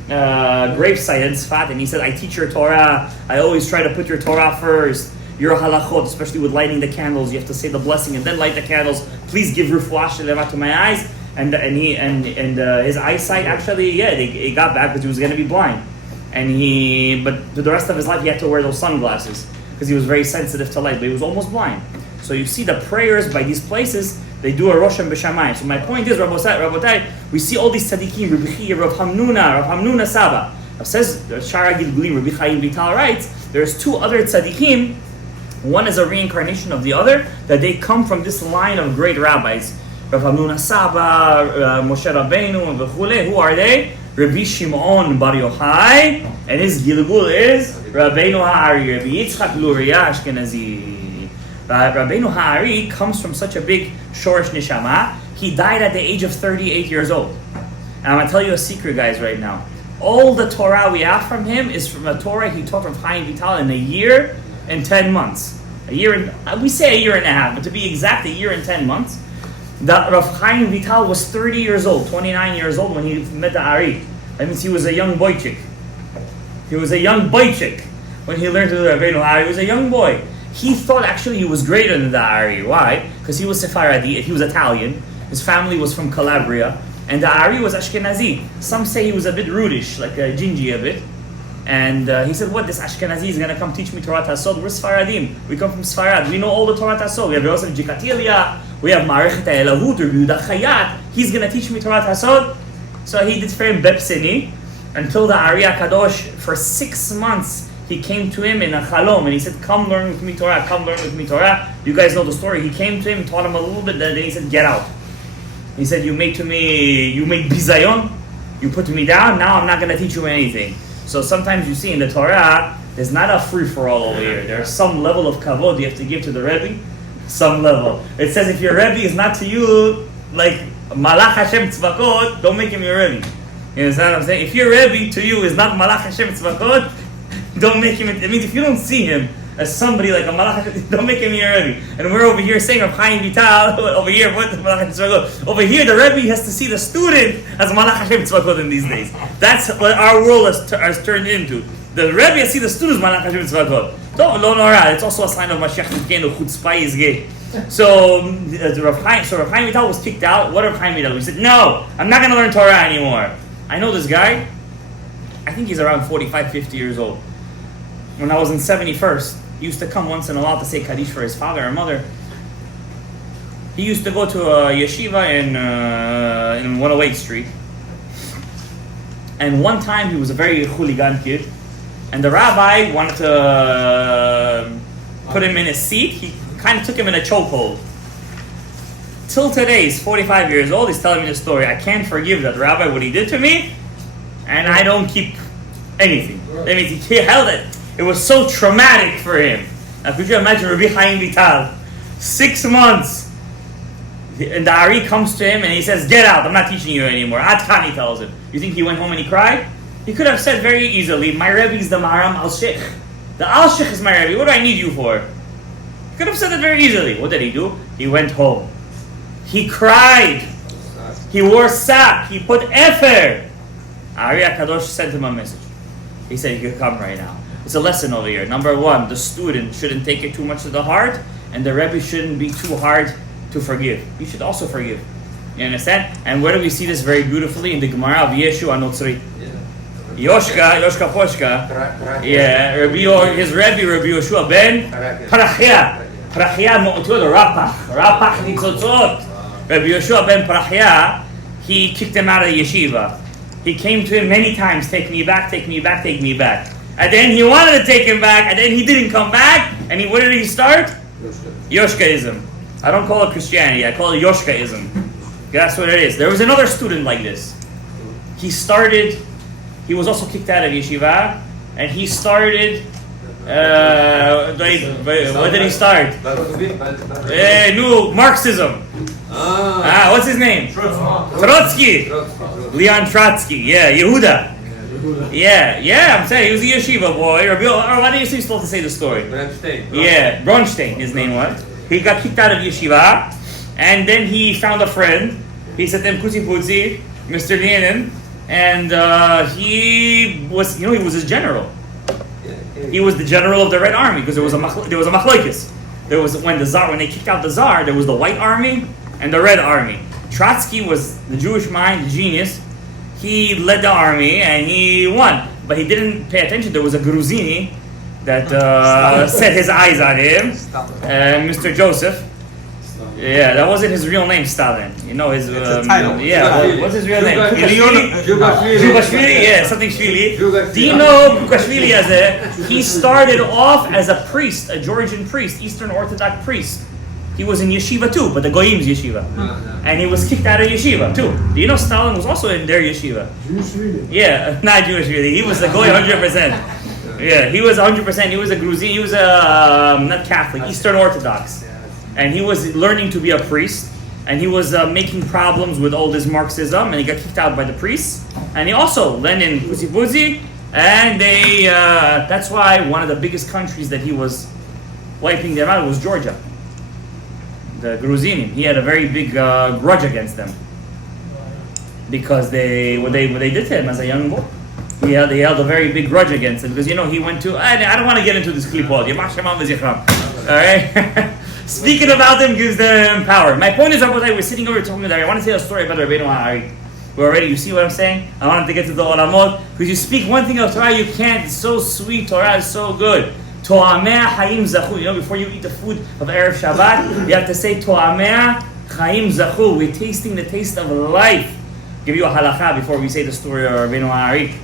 gravesite in Tzfat, and he said, I teach your Torah, I always try to put your Torah first, your halachot, especially with lighting the candles, you have to say the blessing and then light the candles, please give refuah shelema to my eyes, and his eyesight actually, it got back because he was going to be blind, but for the rest of his life he had to wear those sunglasses, because he was very sensitive to light, but he was almost blind. So you see the prayers by these places, they do a Roshem B'Shamayim. So my point is, Rabotai, we see all these tzaddikim, Rabbi Chia, Rav Hamnuna Saba. It says, Shara Gilgulim, Rabbi Chaim Vital writes, there's 2 other tzaddikim, one is a reincarnation of the other, that they come from this line of great rabbis. Rav Hamnuna Saba, Moshe Rabenu, and V'chule. Who are they? Rabbi Shimon Bar Yochai, and his Gilgul is Rabbeinu Ha'ari, Rabbi Yitzchak Luria Ashkenazi. Rabbeinu Ha'ari comes from such a big Shorish Neshama. He died at the age of 38 years old. And I'm going to tell you a secret, guys, right now. All the Torah we have from him is from a Torah he taught from Chaim Vital in a year and 10 months. We say a year and a half, but to be exact, a year and 10 months. Rav Chaim Vital was 30 years old, 29 years old when he met the Ari. That means he was a young boychik. when he learned to do Rabenu Ari, he was a young boy. He thought actually he was greater than the Ari. Why? Because he was Sephardi, he was Italian. His family was from Calabria. And the Ari was Ashkenazi. Some say he was a bit rudish, like a gingy a bit. And he said, what, this Ashkenazi is going to come teach me Torah Tasod? We're Sfaradim. We come from Sfarad. We know all the Torah Tasod. We have Yosef Jikatilia. We have Marichet Elahut, or Yehuda Chayat. He's going to teach me Torah Tasod. So he did for him Bepsini until the Ari Hakadosh, for 6 months, he came to him in a Shalom and he said, come learn with me Torah, come learn with me Torah. You guys know the story. He came to him, taught him a little bit, then he said, get out. He said, you made bizayon, you put me down, now I'm not going to teach you anything. So sometimes you see in the Torah, there's not a free-for-all over here. There's some level of kavod you have to give to the Rebbe, some level. It says if your Rebbe is not to you, like Malach Hashem Tzvakot, don't make him your Rebbe. You understand what I'm saying? If your Rebbe to you is not Malach Hashem Tzvakot, don't make him, it means if you don't see him as somebody like a Malach Hashem, don't make him your Rebbe. And we're over here saying Rav Chaim Vital, over here, what Malach Hashem Tzvakot? Over here, the Rebbe has to see the student as Malach Hashem Tzvakot in these days. That's what our world has turned into. The Rebbe has to see the students Malach Hashem Tzvakot. Don't, no, it's also a sign of Mashiach Tzidkenu, Chutzpah is gay. So Rav Chaim Vital was kicked out. What Rav Chaim Vital? He said, no, I'm not going to learn Torah anymore. I know this guy. I think he's around 45, 50 years old. When I was in 71st, he used to come once in a while to say Kaddish for his father and mother. He used to go to a yeshiva in 108th Street. And one time he was a very hooligan kid. And the rabbi wanted to put him in his seat. He kind of took him in a chokehold. Till today, he's 45 years old. He's telling me the story. I can't forgive that rabbi, what he did to me. And I don't keep anything. That means he held it. It was so traumatic for him. Now, could you imagine Rabbi Chaim Vital? 6 months. And the Ari comes to him and he says, get out, I'm not teaching you anymore. Ad Khan, he tells him. You think he went home and he cried? He could have said very easily, my Rebbe is the Maharam Al-Sheikh. The Al-Sheikh is my Rebbe. What do I need you for? He could have said it very easily. What did he do? He went home. He cried. He wore sack. He put efer. Ari Hakadosh sent him a message. He said, you can come right now. It's a lesson over here. Number one, the student shouldn't take it too much to the heart, and the Rebbe shouldn't be too hard to forgive. You should also forgive. You understand? And where do we see this very beautifully? In the Gemara of Yeshu Anotzri. Yoshka Poshka. Yeah, his Rebbe, Rabbi Yoshua ben Parachia. Parachia Mo'otu, the Rapach Nitzotzot. Rabbi Yoshua ben Parachia, he kicked him out of the yeshiva. He came to him many times, take me back, take me back, take me back. And then he wanted to take him back, and then he didn't come back, and what did he start? Yoshkaism. I don't call it Christianity, I call it Yoshkaism. That's what it is. There was another student like this. He was also kicked out of yeshiva, and he started, what did he start? Marxism. What's his name? Trotsky. Leon Trotsky. Yeah, Yehuda. Yeah, I'm saying he was a yeshiva boy. Why do you supposed to say the story? Yeah, Bronstein, his name was. He got kicked out of yeshiva, and then he found a friend. He said to him, Kutzi Putzi, Mr. Lenin, and he was his general. He was the general of the Red Army because there was a machlokes. There was when they kicked out the Tsar, there was the White Army and the Red Army. Trotsky was the Jewish mind, the genius. He led the army and he won, but he didn't pay attention. There was a Gruzini that set his eyes on him, Mr. Joseph. Yeah, that wasn't his real name, Stalin. You know his title. Yeah, what's his real name? Jugashvili. Yeah, something Shvili. Do you know Jugashvili he started off as a priest, a Georgian priest, Eastern Orthodox priest. He was in yeshiva too, but the Goyim's yeshiva. And he was kicked out of yeshiva too. Do you know Stalin was also in their yeshiva? Jewish. Yeah, not Jewish really. He was a Goy 100%. Yeah, he was 100%. He was a Gruzin. He was a, not Catholic, Eastern Orthodox. And he was learning to be a priest. And he was making problems with all this Marxism. And he got kicked out by the priests. And he also, Lenin, Puzi, and that's why one of the biggest countries that he was wiping them out was Georgia. The Gruzini. He had a very big grudge against them because what they did to him as a young boy. he held a very big grudge against him because he went to. I don't want to get into this klipot. All right. Speaking about them gives them power. My point is, we're sitting over talking about. I want to tell a story about Rabenu Hari. We're already. You see what I'm saying? I wanted to get to the olamot because you speak one thing of Torah, you can't. It's so sweet. Torah is so good. To'amea Chaim Zachu. Before you eat the food of Erev Shabbat, you have to say To'amea Chaim Zachu. We're tasting the taste of life. Give you a halacha before we say the story of Rabenu Hari.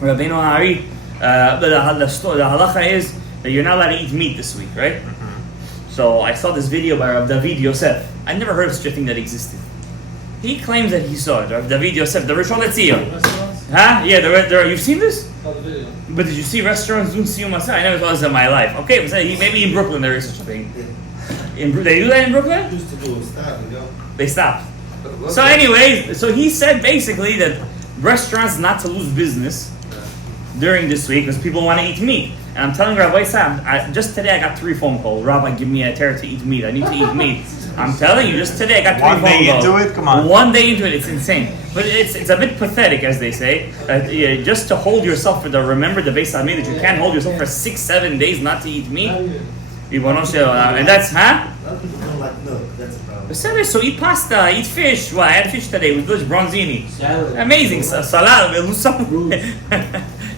Rabenu Hari, the halacha is that you're not allowed to eat meat this week, right? Mm-hmm. So I saw this video by Rav David Yosef. I never heard of such a thing that existed. He claims that he saw it. Rav David Yosef, the Rishon Lezion. Huh? Yeah, there. You've seen this? But did you see restaurants doing siyum maseh? I never thought this in my life. Okay, maybe in Brooklyn there is such a thing. They do that in Brooklyn? Used to do They stopped. So anyways, so he said basically that restaurants not to lose business during this week because people want to eat meat. And I'm telling Rabbi Sam, just today I got 3 phone calls. Rabbi, give me a terror to eat meat. I need to eat meat. I'm telling you, just today I got 3 phone calls. 1 day into it? Come on. 1 day into it, it's insane. But it's a bit pathetic, as they say. Just to hold yourself remember the Beis Hamikdash that you can't hold yourself for 6-7 days not to eat meat. And that's, huh? People don't like milk, that's the problem. So eat pasta, eat fish. Well, I had fish today with this bronzini. Amazing. Salad.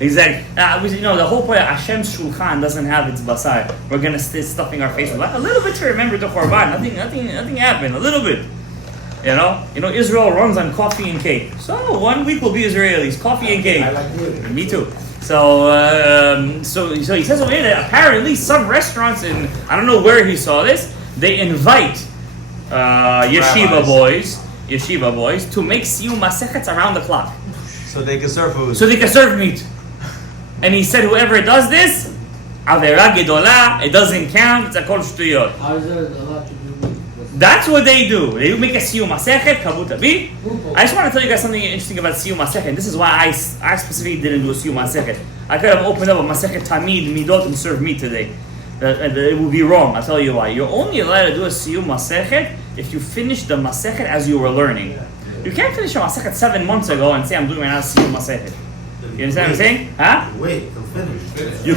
Exactly. The whole point of Hashem's Shulchan doesn't have its basar. We're going to stay stuffing our face with a little bit to remember the Korban. Nothing happened. A little bit. Israel runs on coffee and cake. So 1 week will be Israelis. Coffee and cake. I like it. Me too. So he says over here that apparently some restaurants in, I don't know where he saw this, they invite yeshiva boys to make siyum masechets around the clock. So they can serve food. So they can serve meat. And he said whoever does this, avera gedola, it doesn't count, it's a kol shtuyot. How is it allowed to do meat? That's what they do. They make a siyum masechet, kabut abi. I just want to tell you guys something interesting about siyum masechet. This is why I specifically didn't do a siyum masechet. I could have opened up a masechet tamid, midot, and served meat today. It would be wrong. I'll tell you why. You're only allowed to do a siyum masechet if you finish the masechet as you were learning. You can't finish a masechet 7 months ago and say I'm doing right now siyum masechet. You understand what I'm saying? Huh? Wait till finish. You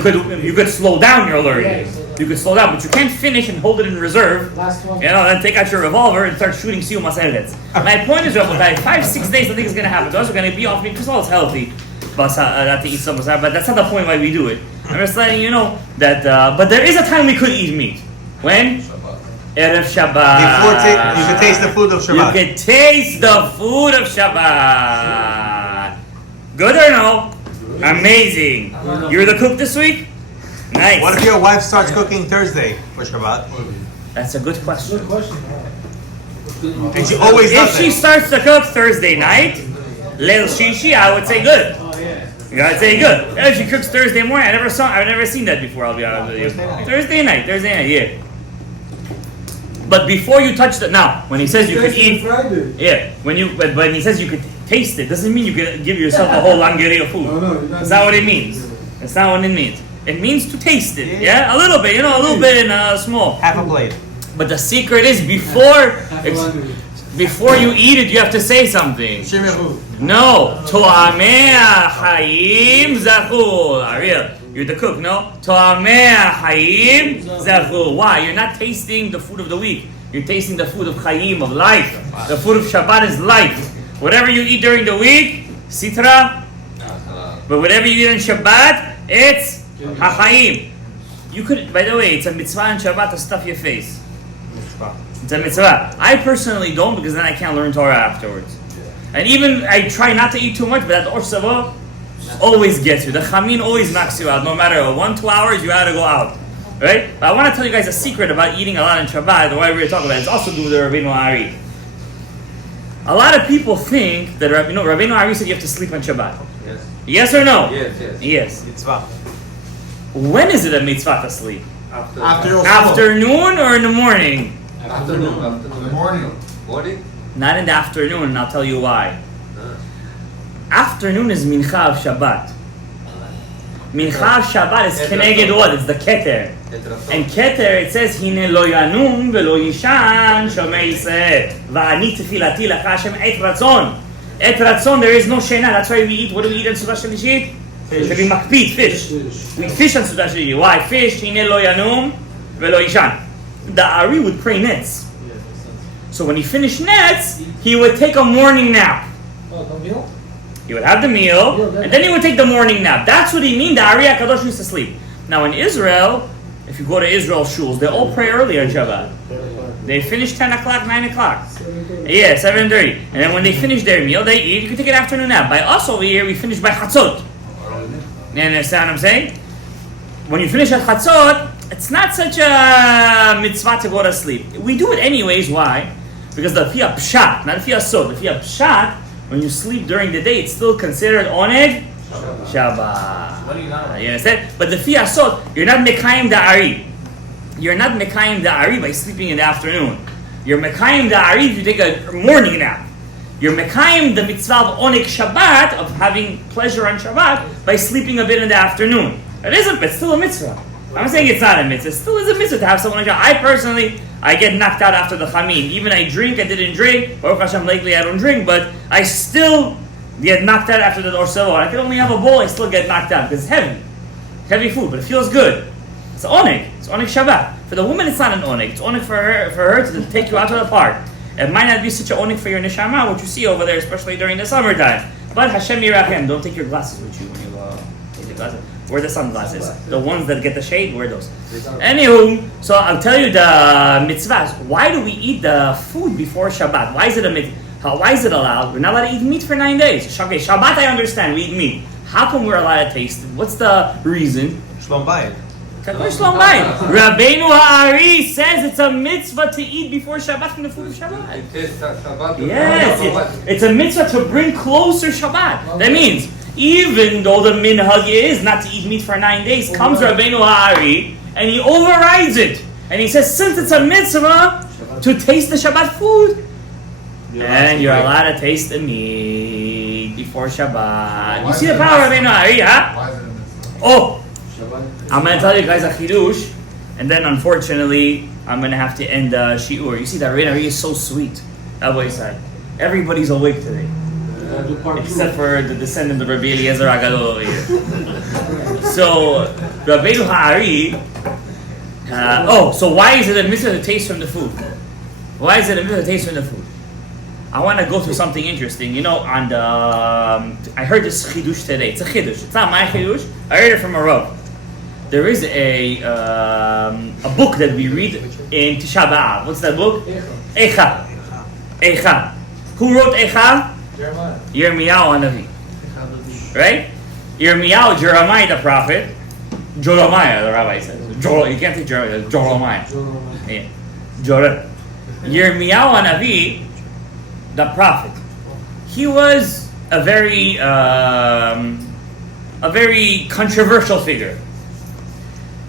could slow down your learning. You could slow down, but you can't finish and hold it in reserve. Last one. Then take out your revolver and start shooting siyum masechets. My point is, Rabbi, 5-6 days, I think is going to happen. To us, we're going to be off meat because all it's healthy. But to eat some masechet, but that's not the point why we do it. I'm just letting you know that. But there is a time we could eat meat. When? Erev Shabbat. You can taste the food of Shabbat. You can taste the food of Shabbat. Good or no? Amazing. You're the cook this week? Nice. What if your wife starts cooking Thursday for Shabbat? That's a good question. Good question. And she always does If she starts to cook Thursday night, Leil Shishi, I would say good. Oh yeah. You gotta say good. If she cooks Thursday morning, I've never seen that before, I'll be honest with you. Thursday night, yeah. But before you touch the, now, when he says you could eat, yeah, when he says you could taste it, doesn't mean you can give yourself a whole langeria of food. That's not what it means. That's not what it means. It means to taste it, yeah? A little bit, a little bit in small. Half a plate. But the secret is before you eat it, you have to say something. No. To'amea Chaim Zachu. Ariel, you're the cook, no? To'amea Chaim Zachu. Why? You're not tasting the food of the week. You're tasting the food of Chaim, of life. The food of Shabbat is life. Whatever you eat during the week, sitra. But whatever you eat on Shabbat, it's HaChaim. You could, by the way, it's a mitzvah on Shabbat to stuff your face. It's a mitzvah. I personally don't because then I can't learn Torah afterwards. And even I try not to eat too much, but that Or Savo always gets you. The Chamin always knocks you out. No matter 1-2 hours, you gotta go out. Right? But I want to tell you guys a secret about eating a lot on Shabbat. The way we're talking about it. It's also to do with the Rabenu Hari. A lot of people think that Rabenu Hari said you have to sleep on Shabbat. Yes. Yes or no? Yes. Yes. Mitzvah. When is it a mitzvah to sleep? After Afternoon or in the morning? Afternoon. in the morning. Morning? Not in the afternoon, and I'll tell you why. Afternoon is mincha of Shabbat. Mincha of Shabbat is keneged what? It's the keter. And keter, it says, Hine lo yanum velo yishan shomei Yisrael. Va'ani tefilati lecha Hashem et ratzon. Et Ratzon, there is no Shena. That's why we eat. What do we eat on Sudah Shalishit? To be makpid, fish. We eat fish on Sudah Shalishit. Why? Fish, Hine lo yanum, velo yishan. The Ari would pray nets. So when he finished nets, he would take a morning nap. Oh, the meal? He would have the meal, and then he would take the morning nap. That's what he mean. The Ari Hakadosh used to sleep. Now in Israel, if you go to Israel shuls, they all pray early on Shabbat. They finish 10 o'clock, 9 o'clock. 7:30. Yeah, 7:30. And then when they finish their meal, they eat. You can take an afternoon nap. By us over here, we finish by Chatzot. You understand what I'm saying? When you finish at Chatzot, it's not such a mitzvah to go to sleep. We do it anyways. Why? Because the fiyah pshat, not the fiyah sod. The fiyah pshat, when you sleep during the day, it's still considered oneg Shabbat. What do you know? You understand? But the fiyah sod, you're not mekayim the Ari. You're not mekayim the Ari by sleeping in the afternoon. You're mekayim the Ari if you take a morning nap. You're mekayim the mitzvah of oneg Shabbat, of having pleasure on Shabbat, by sleeping a bit in the afternoon. It isn't, but it's still a mitzvah. I'm saying it's not a mitzvah. It still is a mitzvah to have someone like that. I personally, I get knocked out after the chamin. Even I drink, I didn't drink. Baruch Hashem, lately I don't drink, but I still get knocked out after the dorsal. I can only have a bowl, I still get knocked out because it's heavy. Heavy food, but it feels good. It's oneg. It's oneg Shabbat. For the woman, it's not an oneg. It's oneg for her to take you out to the park. It might not be such an oneg for your neshama, what you see over there, especially during the summertime. But Hashem Yirachem, don't take your glasses with you when you take the glasses. Wear the sunglasses. The ones that get the shade, wear those. Anywho, so I'll tell you the mitzvahs. Why do we eat the food before Shabbat? Why is it a mitzvah? Why is it allowed? We're not allowed to eat meat for 9 days. Okay, Shabbat I understand, we eat meat. How come we're allowed to taste it? What's the reason? Shalom bayit. Shalom bayit. Rabenu Ha'ari says it's a mitzvah to eat before Shabbat from the food of Shabbat. Yes, it's a mitzvah to bring closer Shabbat. That means, even though the minhag is not to eat meat for 9 days, comes Rabenu Ha'ari and he overrides it. And he says, since it's a mitzvah to taste the Shabbat food, and you're allowed to taste the meat before Shabbat. You see the power of Rabenu Ha'ari, huh? Why is it a mitzvah? Oh! I'm going to tell you guys a chidush, and then unfortunately, I'm going to have to end the shiur. You see that Rabenu Ha'ari is so sweet. That's what he said. Everybody's awake today. Except for the descendant of Rabbi Eliezer Agadol over here. So, Rabenu Ha'ari, so why is it a mitzvah to taste from the food? Why is it a mitzvah to taste from the food? I want to go through something interesting. You know, on the, I heard this chidush today. It's a chidush. It's not my chidush. I heard it from a rav. There is a book that we read in Tisha B'Av. What's that book? Eicha. Eicha. Who wrote Eicha? Jeremiah. Yirmiyahu Hanavi. Right? Yirmiyahu, Jeremiah the prophet. Jeremiah, the rabbi says. You can't say Jeremiah. Jeremiah. Yeah. Yirmiyahu Hanavi, the prophet. He was a very controversial figure.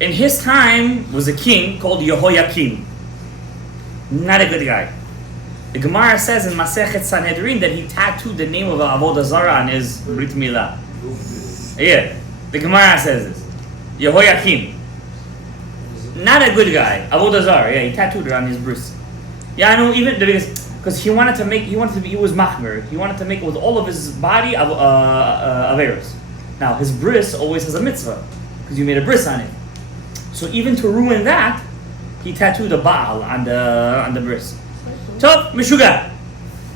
In his time was a king called Yehoiakim. Not a good guy. The Gemara says in Masechet Sanhedrin that he tattooed the name of Avodah Zarah on his Brit Milah. Yeah, the Gemara says this. Yehoiakim. Not a good guy. Avodah Zarah, yeah, he tattooed it on his bris. Yeah, I know, even because he was machmer. He wanted to make with all of his body averos. Now his bris always has a mitzvah because you made a bris on it. So even to ruin that, he tattooed a Baal on the bris. So Meshuga.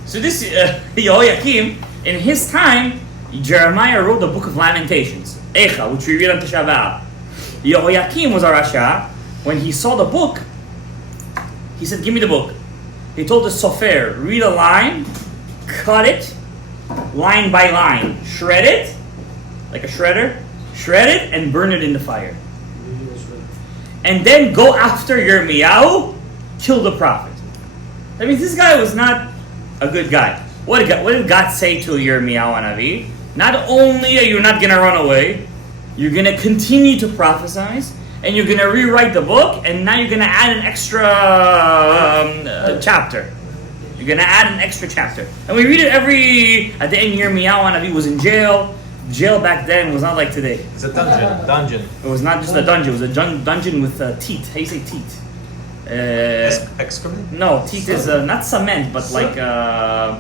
So this Yehoiakim, in his time, Jeremiah wrote the book of Lamentations, Eicha, which we read on Tisha B'Av. Yehoiakim was a rasha. When he saw the book, he said, "Give me the book." He told the sofer, read a line, cut it, line by line, shred it, like a shredder, shred it, and burn it in the fire. And then go after Yirmiyahu, kill the prophet. That means this guy was not a good guy. What did God say to Yirmiyahu Hanavi? Not only are you not going to run away, you're going to continue to prophesy, and you're going to rewrite the book, and now you're going to add an extra chapter. You're going to add an extra chapter. And we read it at the end, Yirmiyahu Hanavi was in jail. Jail back then was not like today. It's a dungeon. It was not just a dungeon, it was a dungeon with teeth. How do you say teeth? Excrement? No, teeth is not cement, but like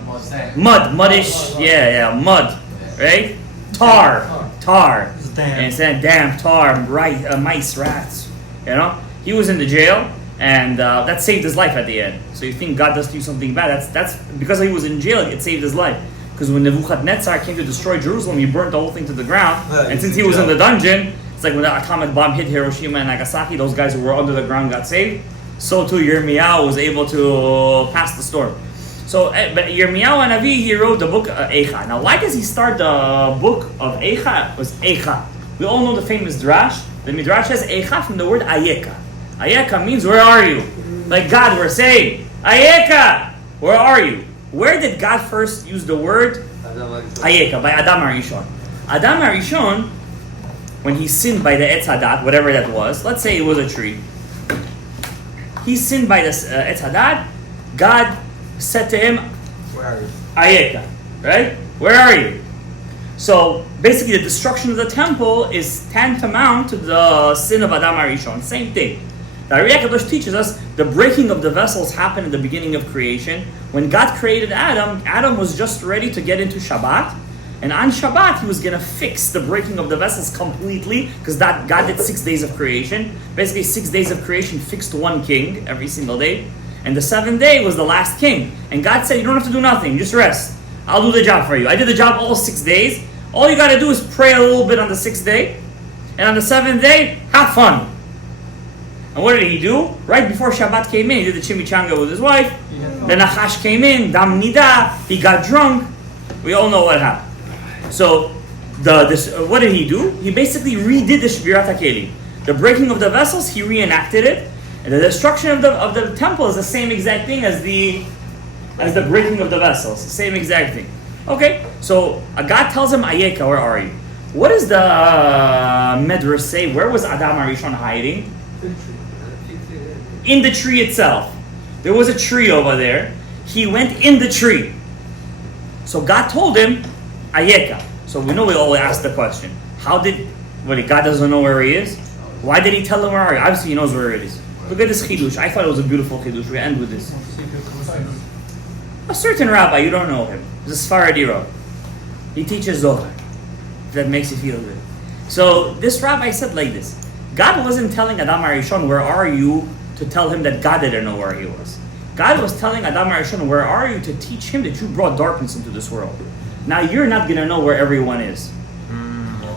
Mosaic. muddish. Yeah, mud, right? Tar. It's damp. And instead damp, tar, mice, rats. You know, he was in the jail, and that saved his life at the end. So you think God does do something bad? That's because he was in jail. It saved his life. Because when Nebuchadnezzar came to destroy Jerusalem, he burnt the whole thing to the ground. And since he was in the dungeon, it's like when the atomic bomb hit Hiroshima and Nagasaki, those guys who were under the ground got saved. So too, Yirmiyahu was able to pass the storm. So, but Yirmiyahu Hanavi, he wrote the book Eicha. Now, why does he start the book of Eicha? It was Eicha. We all know the famous Drash. The Midrash says Eicha from the word Ayeka. Ayeka means, where are you? Like God, we're saying, Ayeka, where are you? Where did God first use the word Ayeka? By Adam HaRishon. Adam HaRishon, when he sinned by the Etz Hadat, whatever that was, let's say it was a tree. He sinned by the Etz Hadat. God said to him, Where are you? Ayeka, right? Where are you? So basically, the destruction of the temple is tantamount to the sin of Adam HaRishon. Same thing. The Hakadosh teaches us the breaking of the vessels happened in the beginning of creation. When God created Adam, Adam was just ready to get into Shabbat. And on Shabbat, he was going to fix the breaking of the vessels completely, because God did 6 days of creation. Basically, 6 days of creation fixed one king every single day. And the 7th day was the last king. And God said, you don't have to do nothing, just rest. I'll do the job for you. I did the job all 6 days. All you got to do is pray a little bit on the 6th day. And on the 7th day, have fun. And what did he do? Right before Shabbat came in, he did the chimichanga with his wife. Then Nachash came in, Dam Nida, he got drunk. We all know what happened. So, what did he do? He basically redid the Shbirat HaKelim. The breaking of the vessels, he reenacted it. And the destruction of the temple is the same exact thing as the breaking of the vessels. Same exact thing. Okay, so God tells him, Ayeka, where are you? What does the Medrash say? Where was Adam HaRishon hiding? In the tree itself. There was a tree over there. He went in the tree. So God told him, Ayeka. So we always ask the question, God doesn't know where he is? Why did he tell him where are you? Obviously he knows where it is. Look at this chidush. I thought it was a beautiful chidush. We end with this. A certain rabbi, you don't know him. He's a Sfaradi rabbi. He teaches Zohar. If that makes you feel good. So this rabbi said like this. God wasn't telling Adam HaRishon, where are you, to tell him that God didn't know where he was. God was telling Adam HaRishon, where are you, to teach him that you brought darkness into this world. Now you're not going to know where everyone is.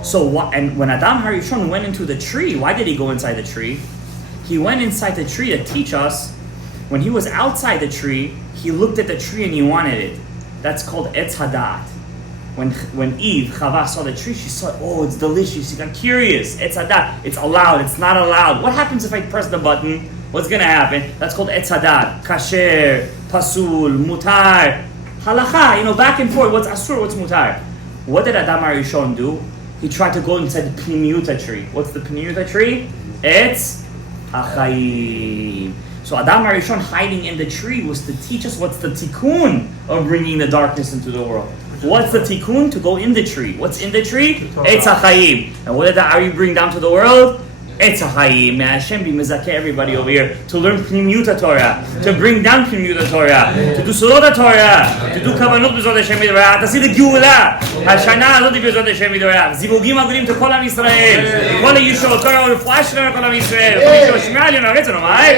So and when Adam HaRishon went into the tree, why did he go inside the tree? He went inside the tree to teach us. When he was outside the tree, he looked at the tree and he wanted it. That's called Etz Hadat. When Eve, Chava, saw the tree, she saw, oh, it's delicious. She got curious. Etz Hadat. It's allowed. It's not allowed. What happens if I press the button? What's going to happen? That's called Etz Hadat. Kasher, Pasul, Mutar. Halacha, back and forth. What's Asur, what's Mutar? What did Adam HaRishon do? He tried to go inside the Pnimiuta tree. What's the Pnimiuta tree? Etz HaChaim. So Adam HaRishon hiding in the tree was to teach us what's the tikkun of bringing the darkness into the world. What's the tikkun? To go in the tree. What's in the tree? Etz HaChaim. And what did the Ari bring down to the world? Etz HaChaim. May Hashem be mezakeh everybody over here to learn Pnimiuta Torah, to bring down Pnimiuta Torah, to do Solota Torah, to do Kavanot B'ezrat Hashem Yidbarach, to see the Geula. Hashana Azot B'ezrat Hashem Yidbarach. Zivugim Agudim to Kol Am Yisrael. Kol Yishol Torah Uflash Kol Am Yisrael. Shema Aliyah Naretz Nomai.